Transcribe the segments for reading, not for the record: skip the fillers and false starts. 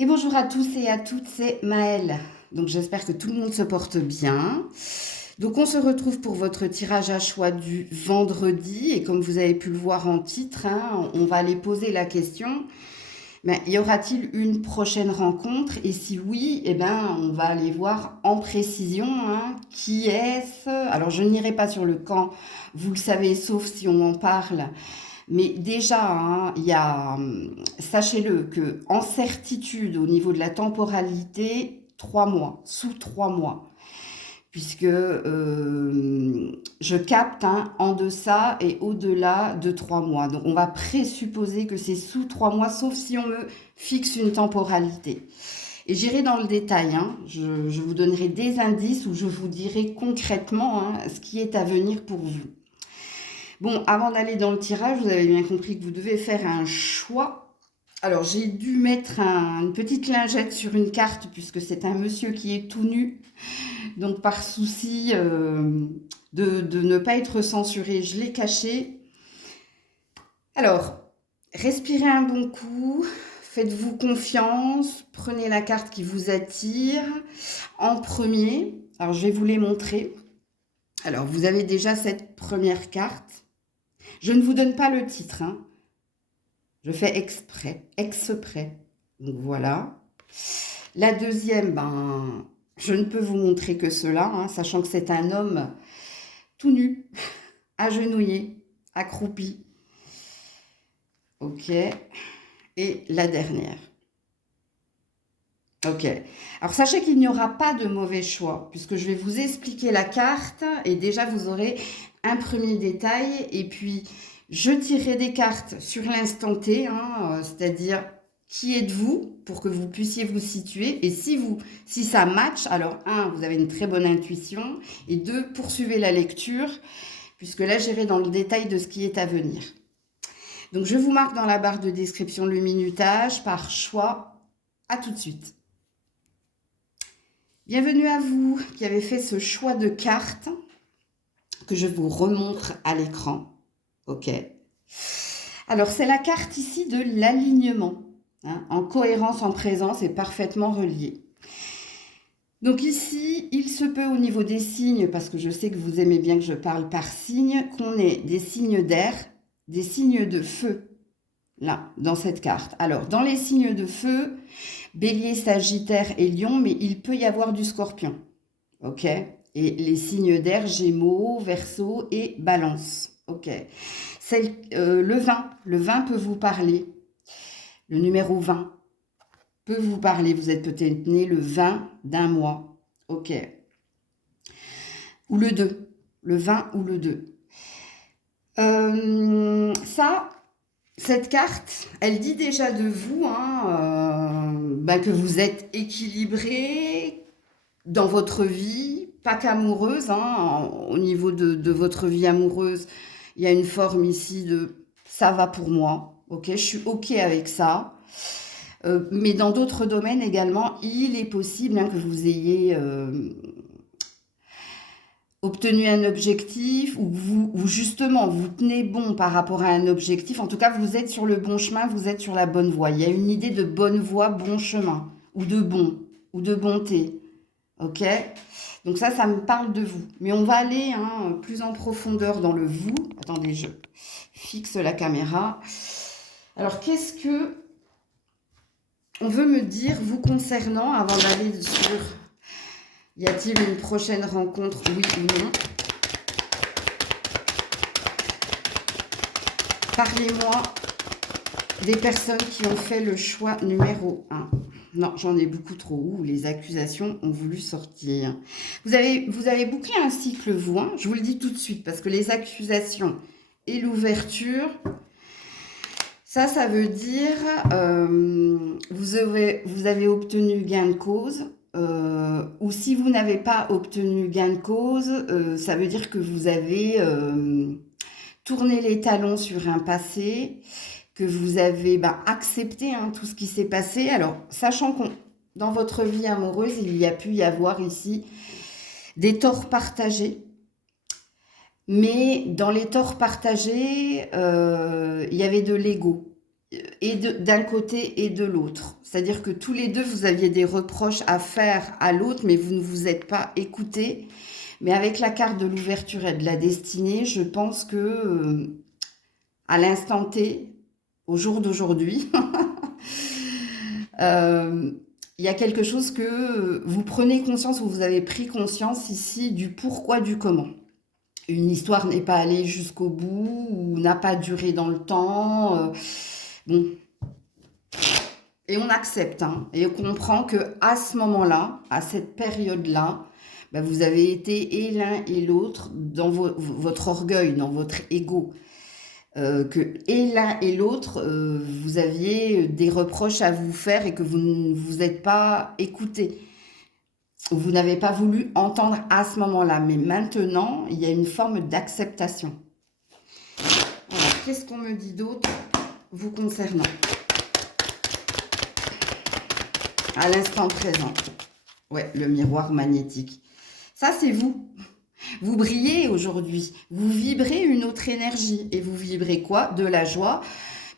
Et bonjour à tous et à toutes, c'est Maëlle. Donc j'espère que tout le monde se porte bien. Donc on se retrouve pour votre tirage à choix du vendredi. Et comme vous avez pu le voir en titre, on va aller poser la question. Y aura-t-il une prochaine rencontre? Et si oui, on va aller voir en précision qui est-ce. Alors je n'irai pas sur le camp, vous le savez, sauf si on en parle. Mais déjà, sachez-le que en certitude au niveau de la temporalité, 3 mois, sous 3 mois, puisque je capte en deçà et au-delà de 3 mois. Donc on va présupposer que c'est sous 3 mois, sauf si on me fixe une temporalité. Et j'irai dans le détail, je vous donnerai des indices où je vous dirai concrètement ce qui est à venir pour vous. Bon, avant d'aller dans le tirage, vous avez bien compris que vous devez faire un choix. Alors, j'ai dû mettre une petite lingette sur une carte puisque c'est un monsieur qui est tout nu. Donc, par souci de ne pas être censuré, je l'ai caché. Alors, respirez un bon coup, faites-vous confiance, prenez la carte qui vous attire en premier. Alors, je vais vous les montrer. Alors, vous avez déjà cette première carte. Je ne vous donne pas le titre, Je fais exprès. Donc voilà. La deuxième, je ne peux vous montrer que cela, sachant que c'est un homme tout nu, agenouillé, accroupi. Ok. Et la dernière. Ok. Alors sachez qu'il n'y aura pas de mauvais choix, puisque je vais vous expliquer la carte et déjà vous aurez un premier détail. Et puis je tirerai des cartes sur l'instant T, c'est-à-dire qui êtes-vous pour que vous puissiez vous situer. Et si ça match, alors vous avez une très bonne intuition. Et 2, poursuivez la lecture, puisque là j'irai dans le détail de ce qui est à venir. Donc je vous marque dans la barre de description le minutage par choix. À tout de suite. Bienvenue à vous qui avez fait ce choix de carte que je vous remontre à l'écran. Ok. Alors, c'est la carte ici de l'alignement. En cohérence, en présence et parfaitement relié. Donc ici, il se peut au niveau des signes, parce que je sais que vous aimez bien que je parle par signes, qu'on ait des signes d'air, des signes de feu, là, dans cette carte. Alors, dans les signes de feu, Bélier, Sagittaire et Lion, mais il peut y avoir du Scorpion. Ok. Et les signes d'air, Gémeaux, Verseau et Balance. Ok. Le 20. Le 20 peut vous parler. Le numéro 20 peut vous parler. Vous êtes peut-être né le 20 d'un mois. Ok. Ou le 2. Le 20 ou le 2. Cette carte, elle dit déjà de vous que vous êtes équilibré dans votre vie, pas qu'amoureuse. Au niveau de votre vie amoureuse, il y a une forme ici de ça va pour moi. Ok, je suis ok avec ça. Mais dans d'autres domaines également, il est possible que vous ayez obtenu un objectif ou justement vous tenez bon par rapport à un objectif. En tout cas, vous êtes sur le bon chemin, vous êtes sur la bonne voie. Il y a une idée de bonne voie, bon chemin, ou de bon, ou de bonté. Ok? Donc ça me parle de vous. Mais on va aller plus en profondeur dans le vous. Attendez, je fixe la caméra. Alors, qu'est-ce que on veut me dire vous concernant avant d'aller sur y a-t-il une prochaine rencontre, oui ou non? Parlez-moi des personnes qui ont fait le choix numéro 1. Non, j'en ai beaucoup trop. Ouh, les accusations ont voulu sortir. Vous avez bouclé un cycle, vous. Je vous le dis tout de suite, parce que les accusations et l'ouverture, ça veut dire vous avez obtenu gain de cause. Ou si vous n'avez pas obtenu gain de cause, ça veut dire que vous avez tourné les talons sur un passé, que vous avez accepté tout ce qui s'est passé. Alors, sachant que dans votre vie amoureuse, il y a pu y avoir ici des torts partagés. Mais dans les torts partagés, il y avait de l'ego. et d'un côté et de l'autre. C'est-à-dire que tous les deux, vous aviez des reproches à faire à l'autre, mais vous ne vous êtes pas écoutés. Mais avec la carte de l'ouverture et de la destinée, je pense que à l'instant T, au jour d'aujourd'hui, euh, il y a quelque chose que vous prenez conscience ou vous avez pris conscience ici du pourquoi, du comment. Une histoire n'est pas allée jusqu'au bout ou n'a pas duré dans le temps. Bon, et on accepte, hein, et on comprend que à ce moment-là, à cette période-là, ben, vous avez été et l'un et l'autre dans votre orgueil, dans votre ego. Que et l'un et l'autre, vous aviez des reproches à vous faire et que vous ne vous êtes pas écouté. Vous n'avez pas voulu entendre à ce moment-là. Mais maintenant, il y a une forme d'acceptation. Alors, qu'est-ce qu'on me dit d'autre vous concernant à l'instant présent? Ouais, le miroir magnétique. Ça, c'est vous. Vous brillez aujourd'hui. Vous vibrez une autre énergie. Et vous vibrez quoi? De la joie.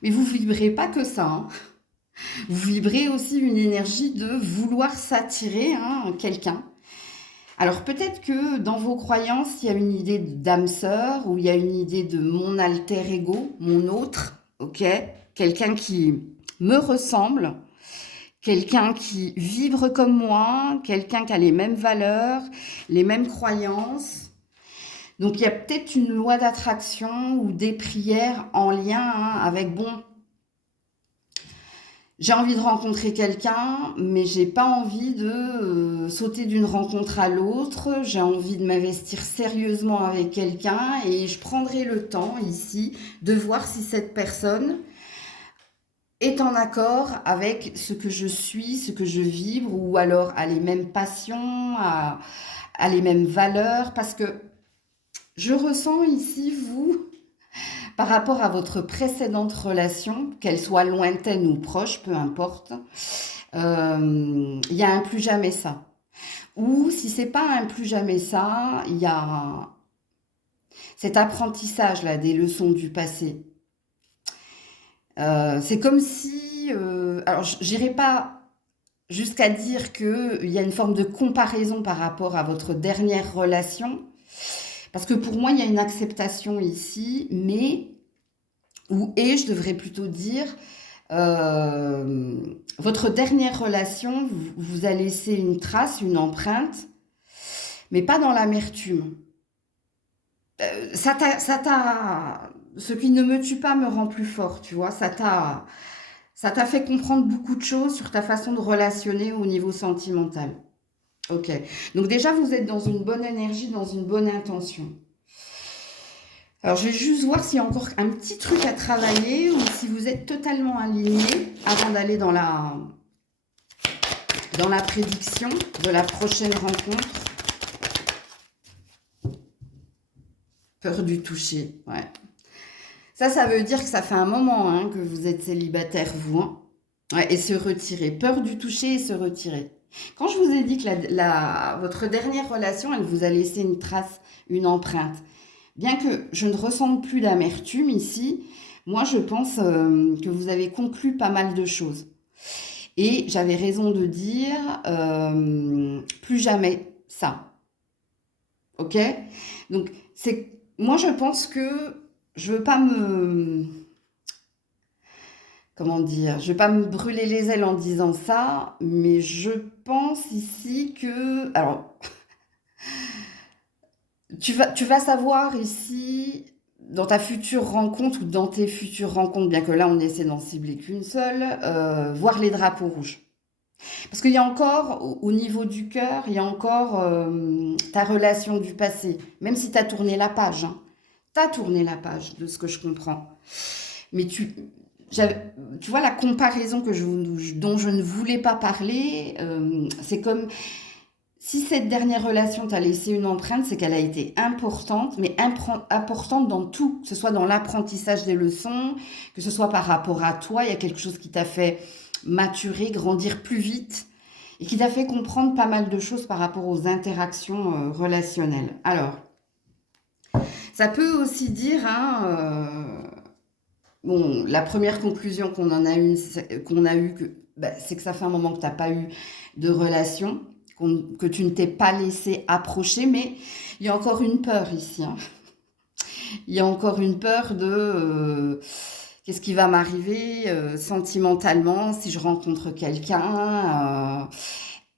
Mais vous vibrez pas que ça, hein. Vous vibrez aussi une énergie de vouloir s'attirer, hein, quelqu'un. Alors peut-être que dans vos croyances, il y a une idée d'âme sœur ou il y a une idée de mon alter ego, mon autre, ok? Quelqu'un qui me ressemble, quelqu'un qui vibre comme moi, quelqu'un qui a les mêmes valeurs, les mêmes croyances. Donc il y a peut-être une loi d'attraction ou des prières en lien, hein, avec, bon, j'ai envie de rencontrer quelqu'un, mais j'ai pas envie de sauter d'une rencontre à l'autre. J'ai envie de m'investir sérieusement avec quelqu'un et je prendrai le temps ici de voir si cette personne est en accord avec ce que je suis, ce que je vibre, ou alors a les mêmes passions, a les mêmes valeurs, parce que je ressens ici, vous, par rapport à votre précédente relation, qu'elle soit lointaine ou proche, peu importe, il y a un plus jamais ça. Ou si c'est pas un plus jamais ça, il y a cet apprentissage-là des leçons du passé. C'est comme si, alors j'irai pas jusqu'à dire qu'il y a une forme de comparaison par rapport à votre dernière relation, parce que pour moi, il y a une acceptation ici, mais, je devrais plutôt dire, votre dernière relation vous a laissé une trace, une empreinte, mais pas dans l'amertume. Ce qui ne me tue pas me rend plus fort, tu vois. Ça t'a fait comprendre beaucoup de choses sur ta façon de relationner au niveau sentimental. Ok. Donc déjà, vous êtes dans une bonne énergie, dans une bonne intention. Alors, je vais juste voir s'il y a encore un petit truc à travailler ou si vous êtes totalement aligné avant d'aller dans la prédiction de la prochaine rencontre. Peur du toucher, ouais. Ça veut dire que ça fait un moment, hein, que vous êtes célibataire, vous, hein. Ouais, et se retirer. Peur du toucher et se retirer. Quand je vous ai dit que votre dernière relation, elle vous a laissé une trace, une empreinte, bien que je ne ressente plus d'amertume ici, moi je pense que vous avez conclu pas mal de choses. Et j'avais raison de dire plus jamais ça. Ok? Donc, moi je pense que je veux pas comment dire, je vais pas me brûler les ailes en disant ça, mais je pense ici que, alors, tu vas savoir ici, dans ta future rencontre ou dans tes futures rencontres, bien que là on essaie d'en cibler qu'une seule, voir les drapeaux rouges. Parce qu'il y a encore, au niveau du cœur, il y a encore ta relation du passé, même si tu as tourné la page, hein. Tu as tourné la page, de ce que je comprends. Mais tu vois, la comparaison dont je ne voulais pas parler, c'est comme si cette dernière relation t'a laissé une empreinte, c'est qu'elle a été importante, mais importante dans tout, que ce soit dans l'apprentissage des leçons, que ce soit par rapport à toi, il y a quelque chose qui t'a fait maturer, grandir plus vite, et qui t'a fait comprendre pas mal de choses par rapport aux interactions relationnelles. Alors, ça peut aussi dire, hein, bon, la première conclusion qu'on en a une, qu'on a eue, c'est que ça fait un moment que tu n'as pas eu de relation, que tu ne t'es pas laissé approcher, mais il y a encore une peur ici, hein. Il y a encore une peur de qu'est-ce qui va m'arriver sentimentalement si je rencontre quelqu'un.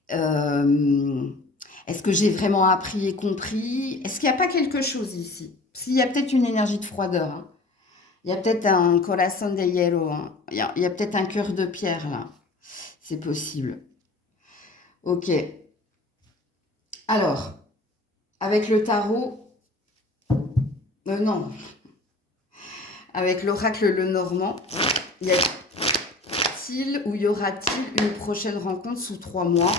Est-ce que j'ai vraiment appris et compris? Est-ce qu'il n'y a pas quelque chose ici? S'il y a peut-être une énergie de froideur, hein. Il y a peut-être un corazón de hielo, hein. Il y a peut-être un cœur de pierre là. C'est possible. Ok. Alors, avec le tarot, non, avec l'oracle Lenormand, y a-t-il ou y aura-t-il une prochaine rencontre sous 3 mois?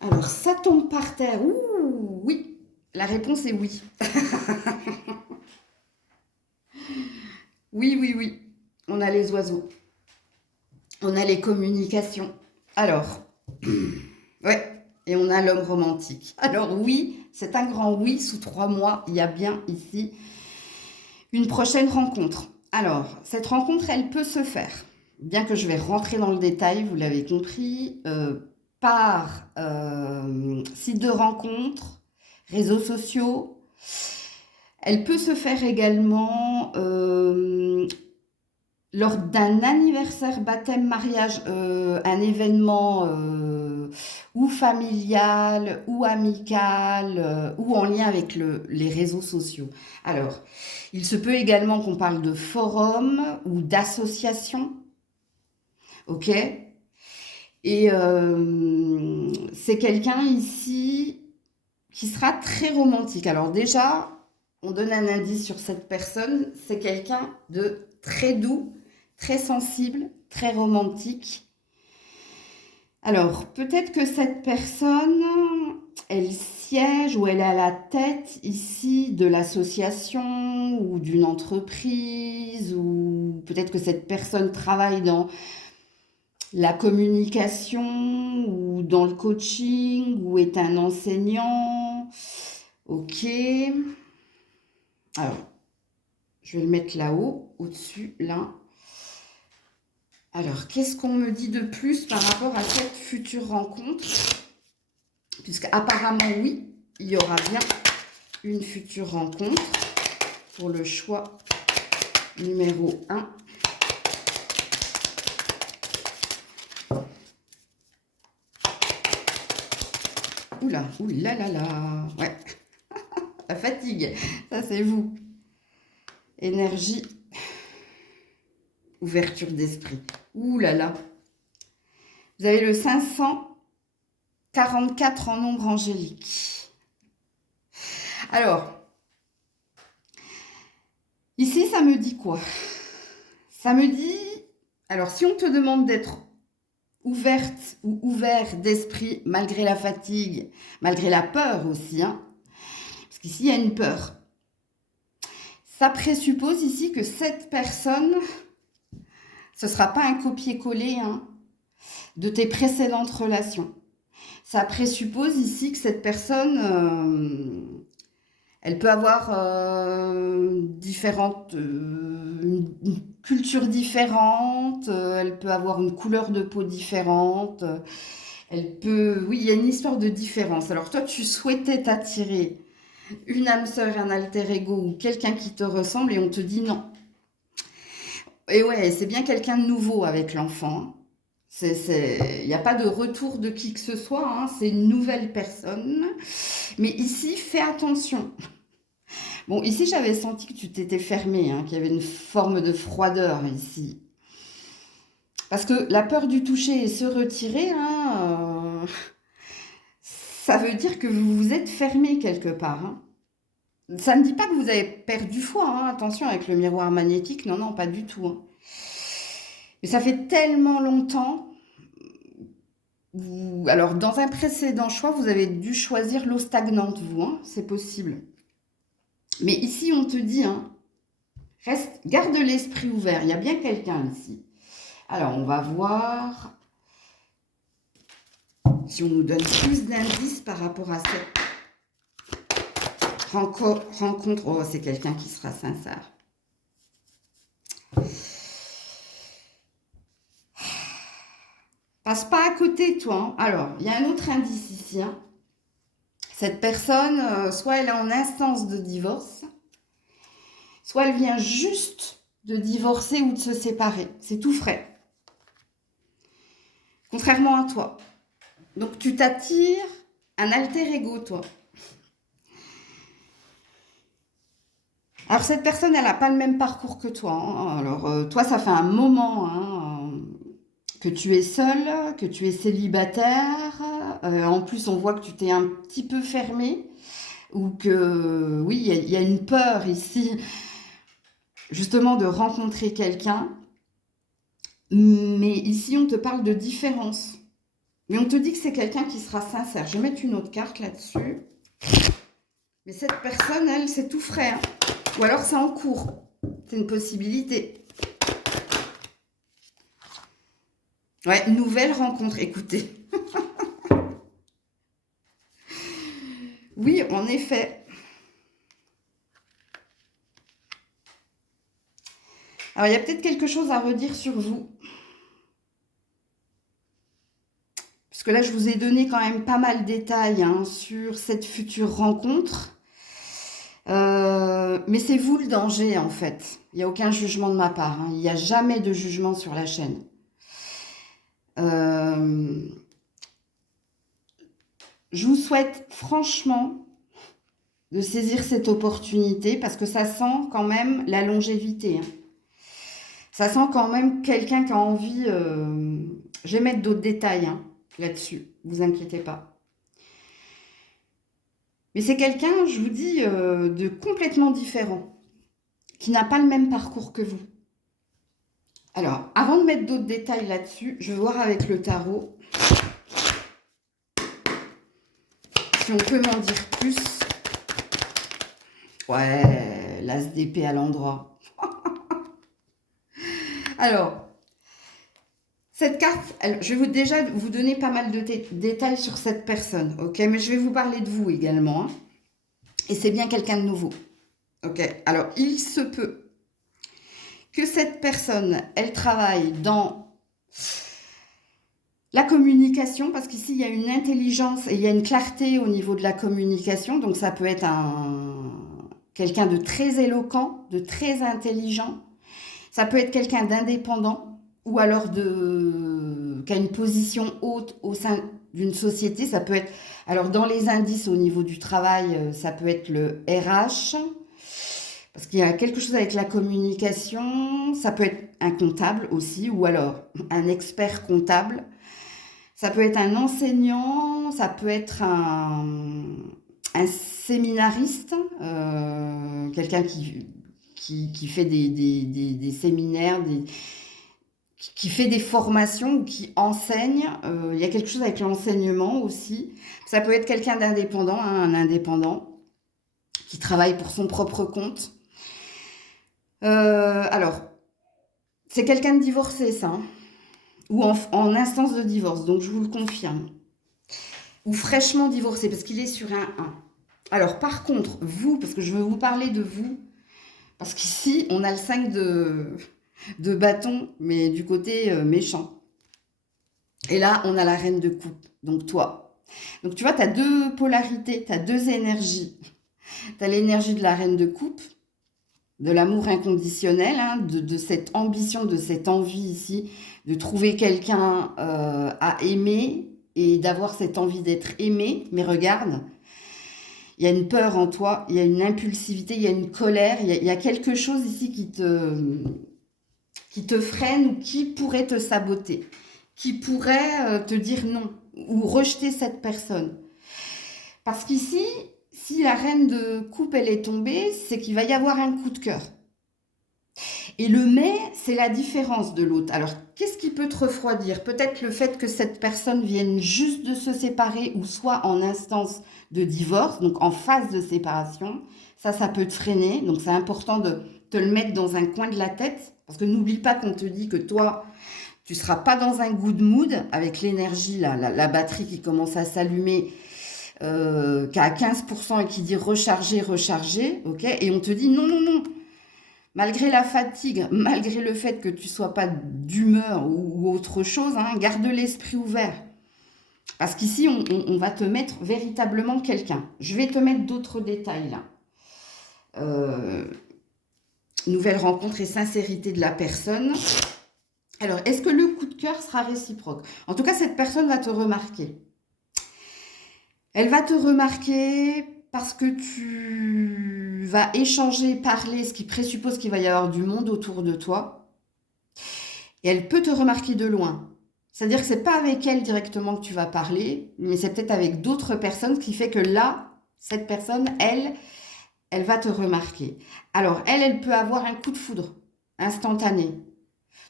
Alors, ça tombe par terre. Ouh, oui. La réponse est oui. Oui, oui, oui. On a les oiseaux. On a les communications. Alors, ouais. Et on a l'homme romantique. Alors oui, c'est un grand oui. Sous 3 mois, il y a bien ici une prochaine rencontre. Alors, cette rencontre, elle peut se faire. Bien que je vais rentrer dans le détail, vous l'avez compris, par site de rencontre, réseaux sociaux. Elle peut se faire également lors d'un anniversaire, baptême, mariage, un événement ou familial ou amical ou en lien avec les réseaux sociaux. Alors, il se peut également qu'on parle de forum ou d'association, ok? Et c'est quelqu'un ici qui sera très romantique. Alors déjà, on donne un indice sur cette personne, c'est quelqu'un de très doux, très sensible, très romantique. Alors, peut-être que cette personne, elle siège ou elle est à la tête ici de l'association ou d'une entreprise, ou peut-être que cette personne travaille dans la communication ou dans le coaching ou est un enseignant. Ok. Alors, je vais le mettre là-haut, au-dessus, là. Alors, qu'est-ce qu'on me dit de plus par rapport à cette future rencontre? Puisqu'apparemment, oui, il y aura bien une future rencontre pour le choix numéro 1. Oula, oula là là. Ouais, la fatigue, ça c'est vous. Énergie, ouverture d'esprit. Ouh là là. Vous avez le 544 en nombre angélique. Alors, ici, ça me dit quoi? Ça me dit... Alors, si on te demande d'être ouverte ou ouvert d'esprit, malgré la fatigue, malgré la peur aussi, hein, parce qu'ici, il y a une peur. Ça présuppose ici que cette personne, ce ne sera pas un copier-coller hein, de tes précédentes relations. Ça présuppose ici que cette personne, elle peut avoir une culture différente, elle peut avoir une couleur de peau différente, elle peut... Oui, il y a une histoire de différence. Alors toi, tu souhaitais t'attirer une âme sœur, un alter ego ou quelqu'un qui te ressemble et on te dit non. Et ouais, c'est bien quelqu'un de nouveau avec l'enfant. Il n'y a pas de retour de qui que ce soit, hein, c'est une nouvelle personne. Mais ici, fais attention. Bon, ici, j'avais senti que tu t'étais fermé, hein, qu'il y avait une forme de froideur ici. Parce que la peur du toucher et se retirer, hein, ça veut dire que vous vous êtes fermé quelque part. Hein. Ça ne dit pas que vous avez perdu foi, hein, attention avec le miroir magnétique, non, non, pas du tout. Hein. Mais ça fait tellement longtemps. Alors, dans un précédent choix, vous avez dû choisir l'eau stagnante, vous, hein, c'est possible. Mais ici, on te dit, hein, garde l'esprit ouvert, il y a bien quelqu'un ici. Alors, on va voir si on nous donne plus d'indices par rapport à cette Rencontre, oh, c'est quelqu'un qui sera sincère. Passe pas à côté, toi, hein. Alors, il y a un autre indice ici, hein. Cette personne, soit elle est en instance de divorce, soit elle vient juste de divorcer ou de se séparer. C'est tout frais. Contrairement à toi. Donc, tu t'attires un alter ego, toi. Alors, cette personne, elle n'a pas le même parcours que toi, hein. Alors, toi, ça fait un moment, hein, que tu es seule, que tu es célibataire. En plus, on voit que tu t'es un petit peu fermée. Ou que, oui, il y a une peur ici, justement, de rencontrer quelqu'un. Mais ici, on te parle de différence. Mais on te dit que c'est quelqu'un qui sera sincère. Je vais mettre une autre carte là-dessus. Mais cette personne, elle, c'est tout frais, hein. Ou alors c'est en cours. C'est une possibilité. Ouais, nouvelle rencontre. Écoutez. Oui, en effet. Alors, il y a peut-être quelque chose à redire sur vous. Parce que là, je vous ai donné quand même pas mal de détails, hein, sur cette future rencontre. Mais c'est vous le danger, en fait. Il n'y a aucun jugement de ma part, hein. Il n'y a jamais de jugement sur la chaîne. Je vous souhaite franchement de saisir cette opportunité parce que ça sent quand même la longévité, hein. Ça sent quand même quelqu'un qui a envie... Je vais mettre d'autres détails, hein, là-dessus, ne vous inquiétez pas. Mais c'est quelqu'un, je vous dis, de complètement différent, qui n'a pas le même parcours que vous. Alors, avant de mettre d'autres détails là-dessus, je vais voir avec le tarot si on peut m'en dire plus. Ouais, l'as d'épée à l'endroit. Alors, cette carte, je vais déjà vous donner pas mal de détails sur cette personne, ok? Mais je vais vous parler de vous également, hein. Et c'est bien quelqu'un de nouveau, ok? Alors, il se peut que cette personne, elle travaille dans la communication, parce qu'ici, il y a une intelligence et il y a une clarté au niveau de la communication. Donc, ça peut être quelqu'un de très éloquent, de très intelligent. Ça peut être quelqu'un d'indépendant ou alors qui a une position haute au sein d'une société. Ça peut être, alors dans les indices au niveau du travail, ça peut être le RH, parce qu'il y a quelque chose avec la communication. Ça peut être un comptable aussi, ou alors un expert comptable. Ça peut être un enseignant, ça peut être un séminariste, quelqu'un qui fait des séminaires, qui fait des formations ou qui enseigne. Il y a quelque chose avec l'enseignement aussi. Ça peut être quelqu'un d'indépendant, hein, un indépendant qui travaille pour son propre compte. Alors, c'est quelqu'un de divorcé, ça, hein, ou en instance de divorce, donc je vous le confirme. Ou fraîchement divorcé, parce qu'il est sur un 1. Alors, par contre, vous, parce que je veux vous parler de vous, parce qu'ici, on a le 5 de bâton, mais du côté méchant. Et là, on a la reine de coupe, donc toi. Donc, tu vois, tu as deux polarités, tu as deux énergies. Tu as l'énergie de la reine de coupe, de l'amour inconditionnel, hein, de cette ambition, de cette envie ici, de trouver quelqu'un à aimer et d'avoir cette envie d'être aimé. Mais regarde, il y a une peur en toi, il y a une impulsivité, il y a une colère, il y a quelque chose ici qui te freine ou qui pourrait te saboter, qui pourrait te dire non ou rejeter cette personne. Parce qu'ici, si la reine de coupe, elle est tombée, c'est qu'il va y avoir un coup de cœur. Et le mais, c'est la différence de l'autre. Alors, qu'est-ce qui peut te refroidir? Peut-être le fait que cette personne vienne juste de se séparer ou soit en instance de divorce, donc en phase de séparation. Ça peut te freiner. Donc, c'est important de te le mettre dans un coin de la tête. Parce que n'oublie pas qu'on te dit que toi, tu ne seras pas dans un good mood avec l'énergie, la batterie qui commence à s'allumer. qui a 15% et qui dit recharger, recharger, ok? Et on te dit non, non, non. Malgré la fatigue, malgré le fait que tu sois pas d'humeur ou autre chose, hein, garde l'esprit ouvert. Parce qu'ici, on va te mettre véritablement quelqu'un. Je vais te mettre d'autres détails là. Nouvelle rencontre et sincérité de la personne. Alors, est-ce que le coup de cœur sera réciproque? En tout cas, cette personne va te remarquer. Elle va te remarquer parce que tu vas échanger, parler, ce qui présuppose qu'il va y avoir du monde autour de toi. Et elle peut te remarquer de loin. C'est-à-dire que c'est pas avec elle directement que tu vas parler, mais c'est peut-être avec d'autres personnes, ce qui fait que là, cette personne, elle va te remarquer. Alors, elle peut avoir un coup de foudre instantané.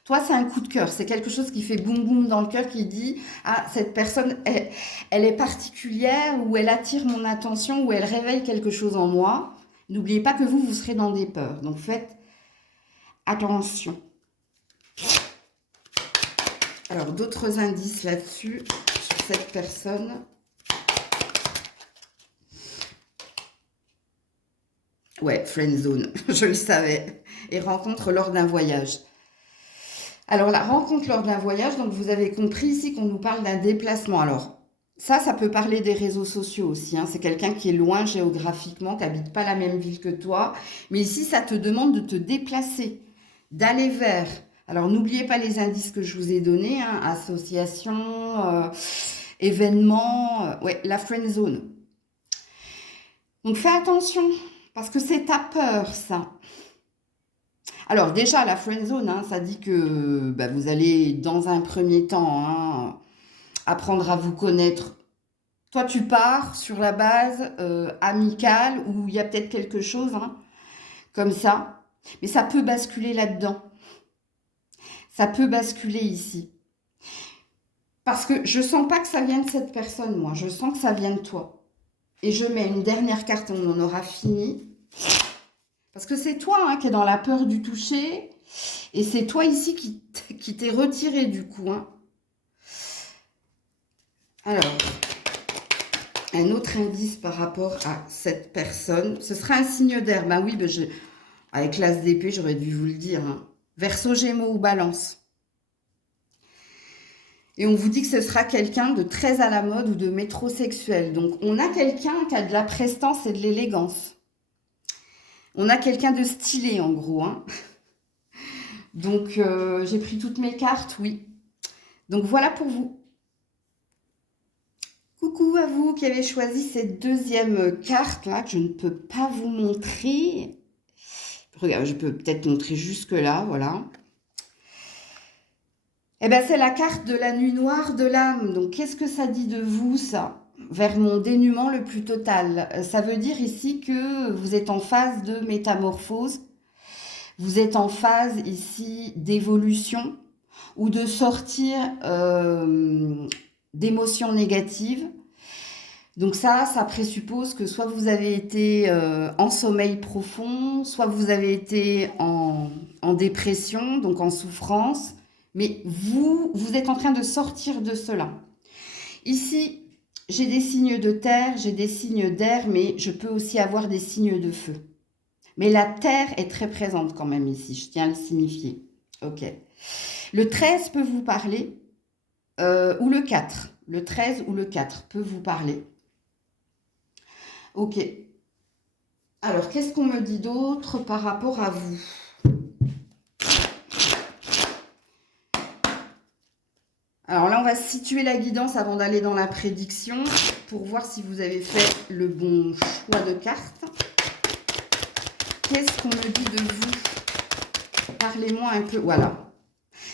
Toi, c'est un coup de cœur. C'est quelque chose qui fait boum boum dans le cœur, qui dit, ah, cette personne, elle est particulière, ou elle attire mon attention, ou elle réveille quelque chose en moi. N'oubliez pas que vous serez dans des peurs. Donc, faites attention. Alors, d'autres indices là-dessus, sur cette personne. Ouais, friend zone, je le savais. Et rencontre lors d'un voyage. Alors, la rencontre lors d'un voyage, donc vous avez compris ici qu'on nous parle d'un déplacement. Alors, ça peut parler des réseaux sociaux aussi, hein. C'est quelqu'un qui est loin géographiquement, qui n'habite pas la même ville que toi. Mais ici, ça te demande de te déplacer, d'aller vers. Alors, n'oubliez pas les indices que je vous ai donnés, hein, association, événement, ouais, la friend zone. Donc, fais attention, parce que c'est ta peur, ça. Alors déjà, la friend zone, hein, ça dit que bah, vous allez, dans un premier temps, hein, apprendre à vous connaître. Toi, tu pars sur la base amicale, où il y a peut-être quelque chose, hein, comme ça. Mais ça peut basculer là-dedans. Ça peut basculer ici. Parce que je sens pas que ça vient de cette personne, moi. Je sens que ça vient de toi. Et je mets une dernière carte, on en aura fini. Parce que c'est toi, hein, qui est dans la peur du toucher. Et c'est toi ici qui t'es retiré du coup, hein. Alors, un autre indice par rapport à cette personne. Ce sera un signe d'air. Bah oui, bah avec l'as d'épée, j'aurais dû vous le dire, hein. Verseau, Gémeaux ou Balance. Et on vous dit que ce sera quelqu'un de très à la mode ou de métrosexuel. Donc, on a quelqu'un qui a de la prestance et de l'élégance. On a quelqu'un de stylé, en gros, hein. Donc, j'ai pris toutes mes cartes, oui. Donc, voilà pour vous. Coucou à vous qui avez choisi cette deuxième carte là, que je ne peux pas vous montrer. Regarde, je peux peut-être montrer jusque là, voilà. Eh bien, c'est la carte de la nuit noire de l'âme. Donc, qu'est-ce que ça dit de vous, ça? Vers mon dénuement le plus total. Ça veut dire ici que vous êtes en phase de métamorphose. Vous êtes en phase ici d'évolution ou de sortir d'émotions négatives. Donc ça présuppose que soit vous avez été en sommeil profond, soit vous avez été en dépression, donc en souffrance, mais vous êtes en train de sortir de cela. Ici, j'ai des signes de terre, j'ai des signes d'air, mais je peux aussi avoir des signes de feu. Mais la terre est très présente quand même ici, je tiens à le signifier. Ok. Le 13 peut vous parler, ou le 4. Le 13 ou le 4 peut vous parler. Ok. Alors, qu'est-ce qu'on me dit d'autre par rapport à vous? Alors là, on va situer la guidance avant d'aller dans la prédiction pour voir si vous avez fait le bon choix de carte. Qu'est-ce qu'on me dit de vous? Parlez-moi un peu. Voilà.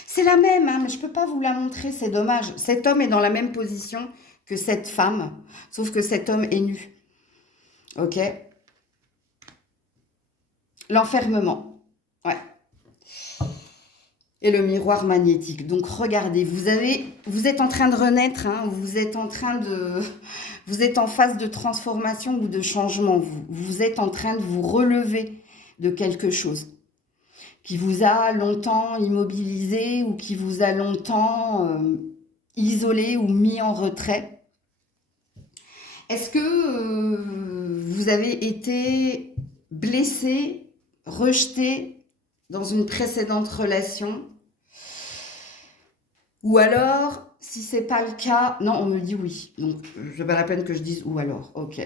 C'est la même, hein, mais je ne peux pas vous la montrer, c'est dommage. Cet homme est dans la même position que cette femme, sauf que cet homme est nu. Ok? L'enfermement. Ouais. Et le miroir magnétique. Donc regardez, vous êtes en train de renaître, hein, vous êtes en phase de transformation ou de changement. Vous êtes en train de vous relever de quelque chose qui vous a longtemps immobilisé ou qui vous a longtemps isolé ou mis en retrait. Est-ce que vous avez été blessé, rejeté dans une précédente relation? Ou alors, si c'est pas le cas, non, on me dit oui. Donc, c'est pas la peine que je dise ou alors. Ok.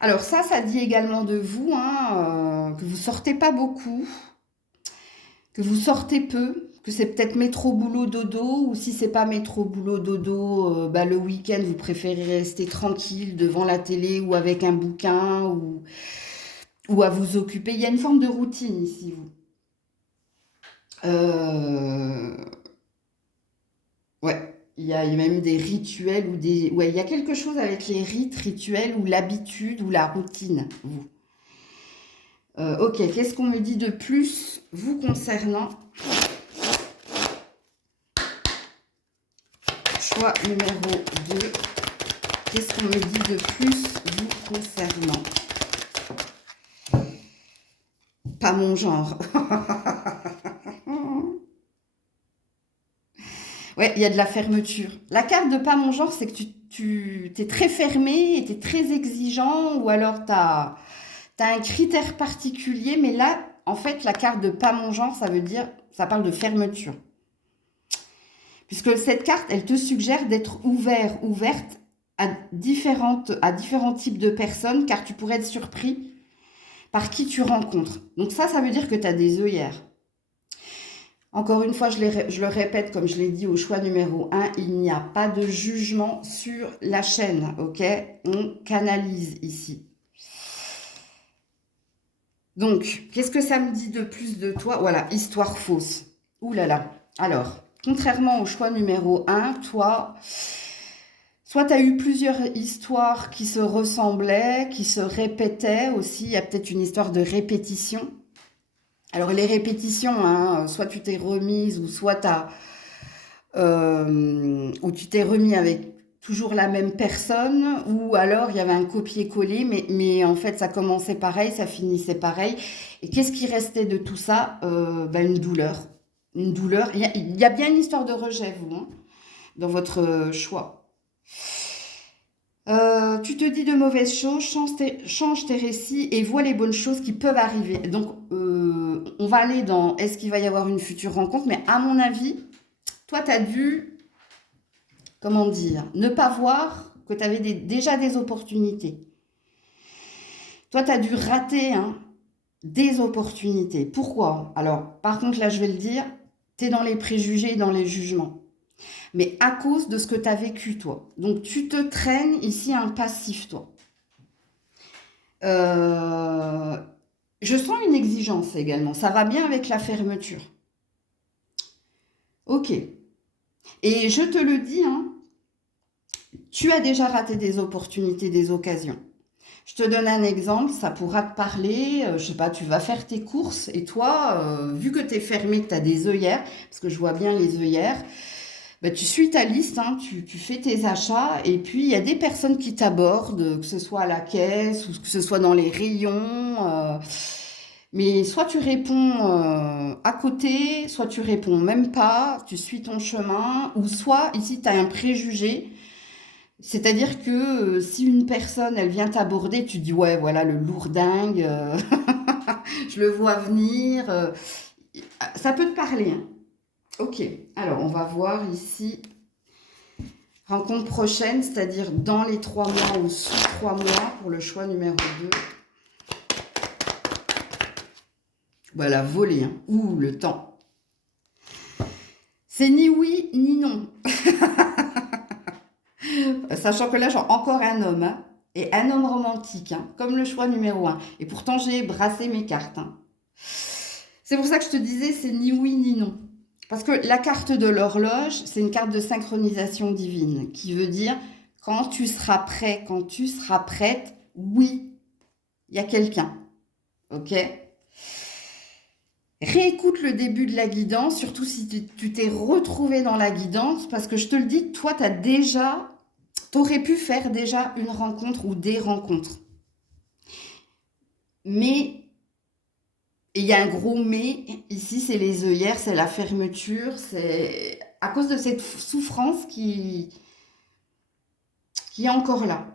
Alors ça dit également de vous hein, que vous sortez pas beaucoup, que vous sortez peu, que c'est peut-être métro boulot dodo, ou si c'est pas métro boulot dodo, bah, le week-end vous préférez rester tranquille devant la télé ou avec un bouquin ou à vous occuper. Il y a une forme de routine ici, vous. Euh, ouais, il y a même des rituels ou des. Ouais, il y a quelque chose avec les rites, rituels ou l'habitude ou la routine, vous. Ok, qu'est-ce qu'on me dit de plus vous concernant? Choix numéro 2. Qu'est-ce qu'on me dit de plus vous concernant? Pas mon genre. Ouais, il y a de la fermeture. La carte de pas mon genre, c'est que tu es très fermé et tu es très exigeant ou alors tu as un critère particulier. Mais là, en fait, la carte de pas mon genre, ça veut dire, ça parle de fermeture. Puisque cette carte, elle te suggère d'être ouvert, ouverte à différents types de personnes, car tu pourrais être surpris par qui tu rencontres. Donc ça veut dire que tu as des œillères. Encore une fois, je le répète, comme je l'ai dit au choix numéro 1, il n'y a pas de jugement sur la chaîne, ok? On canalise ici. Donc, qu'est-ce que ça me dit de plus de toi? Voilà, histoire fausse. Ouh là là. Alors, contrairement au choix numéro 1, toi, soit tu as eu plusieurs histoires qui se ressemblaient, qui se répétaient aussi. Il y a peut-être une histoire de répétition. Alors, les répétitions, hein, soit tu t'es remise ou soit ou tu t'es remis avec toujours la même personne, ou alors il y avait un copier-coller, mais en fait ça commençait pareil, ça finissait pareil. Et qu'est-ce qui restait de tout ça? Une douleur. Une douleur. Il y a bien une histoire de rejet, vous, hein, dans votre choix. Tu te dis de mauvaises choses, change tes récits et vois les bonnes choses qui peuvent arriver. Donc, on va aller dans est-ce qu'il va y avoir une future rencontre, mais à mon avis, toi, tu as dû, comment dire, ne pas voir que tu avais déjà des opportunités. Toi, tu as dû rater hein, des opportunités. Pourquoi? Alors, par contre, là, je vais le dire, tu es dans les préjugés et dans les jugements. Mais à cause de ce que tu as vécu, toi. Donc, tu te traînes ici un passif, toi. Je sens une exigence également. Ça va bien avec la fermeture. Ok. Et je te le dis, hein, tu as déjà raté des opportunités, des occasions. Je te donne un exemple, ça pourra te parler. Je sais pas, tu vas faire tes courses et toi, vu que tu es fermé, que tu as des œillères, parce que je vois bien les œillères, bah, tu suis ta liste, hein, tu fais tes achats et puis il y a des personnes qui t'abordent, que ce soit à la caisse ou que ce soit dans les rayons. Mais soit tu réponds à côté, soit tu réponds même pas, tu suis ton chemin, ou soit ici tu as un préjugé. C'est-à-dire que si une personne, elle vient t'aborder, tu dis ouais, voilà le lourdingue, je le vois venir. Ça peut te parler, hein. Ok, alors on va voir ici. Rencontre prochaine, c'est-à-dire dans les 3 mois ou sous 3 mois pour le choix numéro 2. Voilà, voler, hein. Ouh, le temps. C'est ni oui ni non. Sachant que là, j'ai encore un homme, hein, et un homme romantique, hein, comme le choix numéro 1. Et pourtant, j'ai brassé mes cartes. Hein. C'est pour ça que je te disais, c'est ni oui ni non. Parce que la carte de l'horloge, c'est une carte de synchronisation divine, qui veut dire, quand tu seras prêt, quand tu seras prête, oui, il y a quelqu'un. Ok? Réécoute le début de la guidance, surtout si tu t'es retrouvé dans la guidance, parce que je te le dis, toi, t'aurais pu faire déjà une rencontre ou des rencontres. Mais, et il y a un gros mais, ici c'est les œillères, c'est la fermeture, c'est à cause de cette souffrance qui est encore là.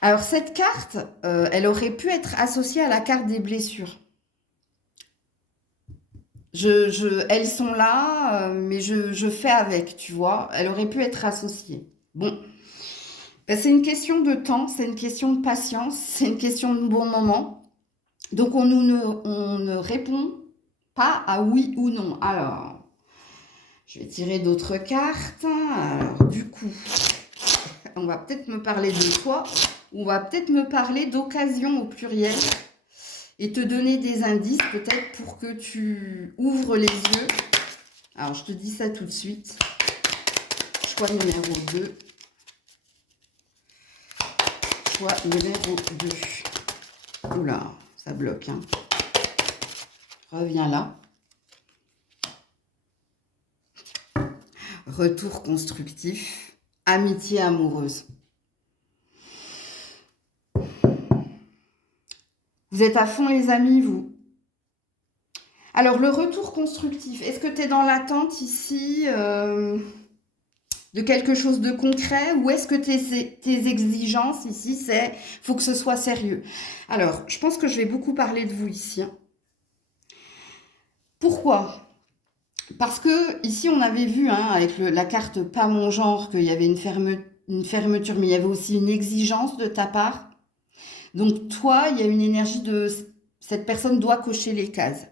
Alors, cette carte, elle aurait pu être associée à la carte des blessures. Elles sont là, mais je fais avec, tu vois. Elle aurait pu être associée. Bon, ben, c'est une question de temps, c'est une question de patience, c'est une question de bon moment. Donc, on ne répond pas à oui ou non. Alors, je vais tirer d'autres cartes. Alors, du coup, on va peut-être me parler de toi, ou on va peut-être me parler d'occasion au pluriel et te donner des indices peut-être pour que tu ouvres les yeux. Alors, je te dis ça tout de suite. Choix numéro 2. Choix numéro 2. Oula, ça bloque, hein. Reviens là. Retour constructif. Amitié amoureuse. Vous êtes à fond les amis, vous. Alors, le retour constructif, est-ce que tu es dans l'attente ici de quelque chose de concret ou est-ce que tes exigences ici, c'est faut que ce soit sérieux? Alors, je pense que je vais beaucoup parler de vous ici, hein. Pourquoi? Parce que ici, on avait vu hein, avec la carte pas mon genre qu'il y avait une fermeture, mais il y avait aussi une exigence de ta part. Donc toi, il y a une énergie de cette personne doit cocher les cases.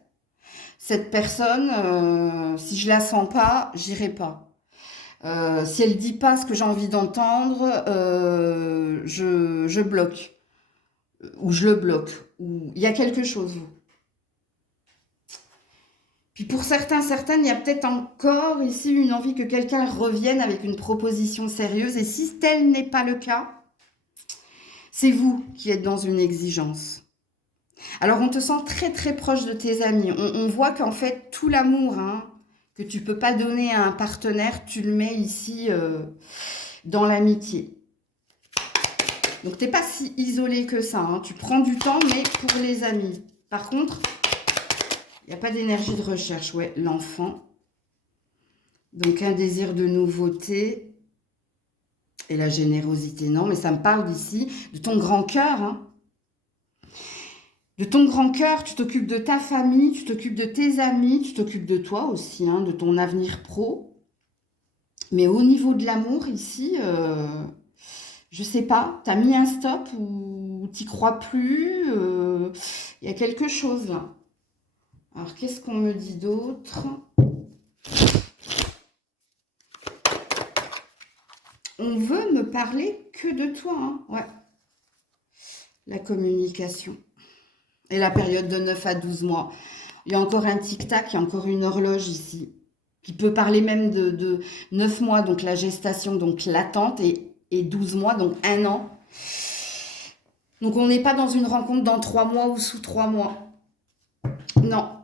Cette personne, si je la sens pas, j'irai pas. Si elle dit pas ce que j'ai envie d'entendre, je bloque ou je le bloque ou il y a quelque chose. Puis pour certaines, il y a peut-être encore ici une envie que quelqu'un revienne avec une proposition sérieuse. Et si tel n'est pas le cas, c'est vous qui êtes dans une exigence. Alors on te sent très très proche de tes amis. On voit qu'en fait tout l'amour hein, que tu peux pas donner à un partenaire, tu le mets ici dans l'amitié. Donc t'es pas si isolé que ça. Hein. Tu prends du temps, mais pour les amis. Par contre, il n'y a pas d'énergie de recherche. Ouais, l'enfant. Donc un désir de nouveauté. Et la générosité, non. Mais ça me parle d'ici de ton grand cœur. Hein. De ton grand cœur, tu t'occupes de ta famille, tu t'occupes de tes amis, tu t'occupes de toi aussi, hein, de ton avenir pro. Mais au niveau de l'amour, ici, je sais pas, t'as mis un stop ou t'y crois plus, il y a quelque chose là. Alors, qu'est-ce qu'on me dit d'autre? On veut me parler que de toi, hein, ouais. La communication. Et la période de 9 à 12 mois. Il y a encore un tic-tac, il y a encore une horloge ici, qui peut parler même de 9 mois, donc la gestation, donc l'attente, et 12 mois, donc un an. Donc on n'est pas dans une rencontre dans 3 mois ou sous 3 mois. Non.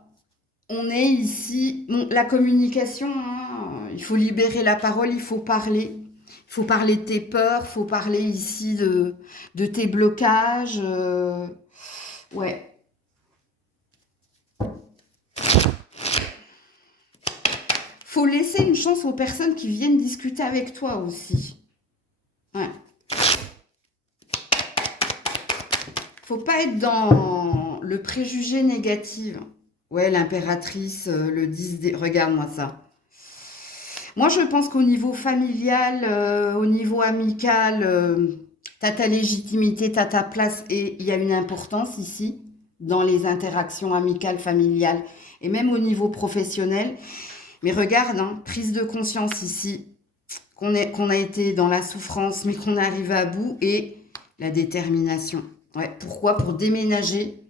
On est ici, bon, la communication, hein, il faut libérer la parole, il faut parler. Il faut parler de tes peurs, il faut parler ici de tes blocages. Ouais. Faut laisser une chance aux personnes qui viennent discuter avec toi aussi. Ouais. Faut pas être dans le préjugé négatif. Ouais, l'impératrice, le 10 des... Regarde-moi ça. Moi, je pense qu'au niveau familial, au niveau amical, t'as ta légitimité, t'as ta place et il y a une importance ici dans les interactions amicales, familiales et même au niveau professionnel. Mais regarde, hein, prise de conscience ici, qu'on a été dans la souffrance, mais qu'on arrive à bout et la détermination. Ouais, pourquoi? Pour déménager,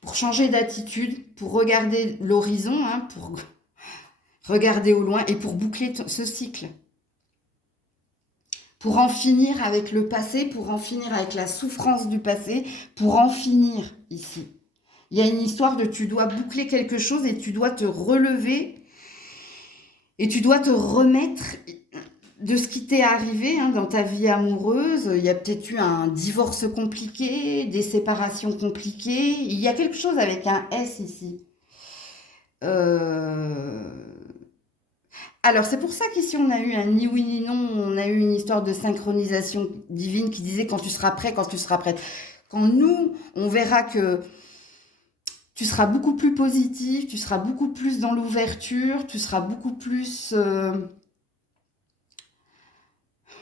pour changer d'attitude, pour regarder l'horizon, hein, pour regarder au loin et pour boucler ce cycle. Pour en finir avec le passé, pour en finir avec la souffrance du passé, pour en finir ici. Il y a une histoire de tu dois boucler quelque chose et tu dois te relever et tu dois te remettre de ce qui t'est arrivé hein, dans ta vie amoureuse. Il y a peut-être eu un divorce compliqué, des séparations compliquées. Il y a quelque chose avec un S ici. Alors, c'est pour ça qu'ici, on a eu un ni oui ni non, on a eu une histoire de synchronisation divine qui disait quand tu seras prêt, quand tu seras prête. Quand nous, on verra que tu seras beaucoup plus positif, tu seras beaucoup plus dans l'ouverture, tu seras beaucoup plus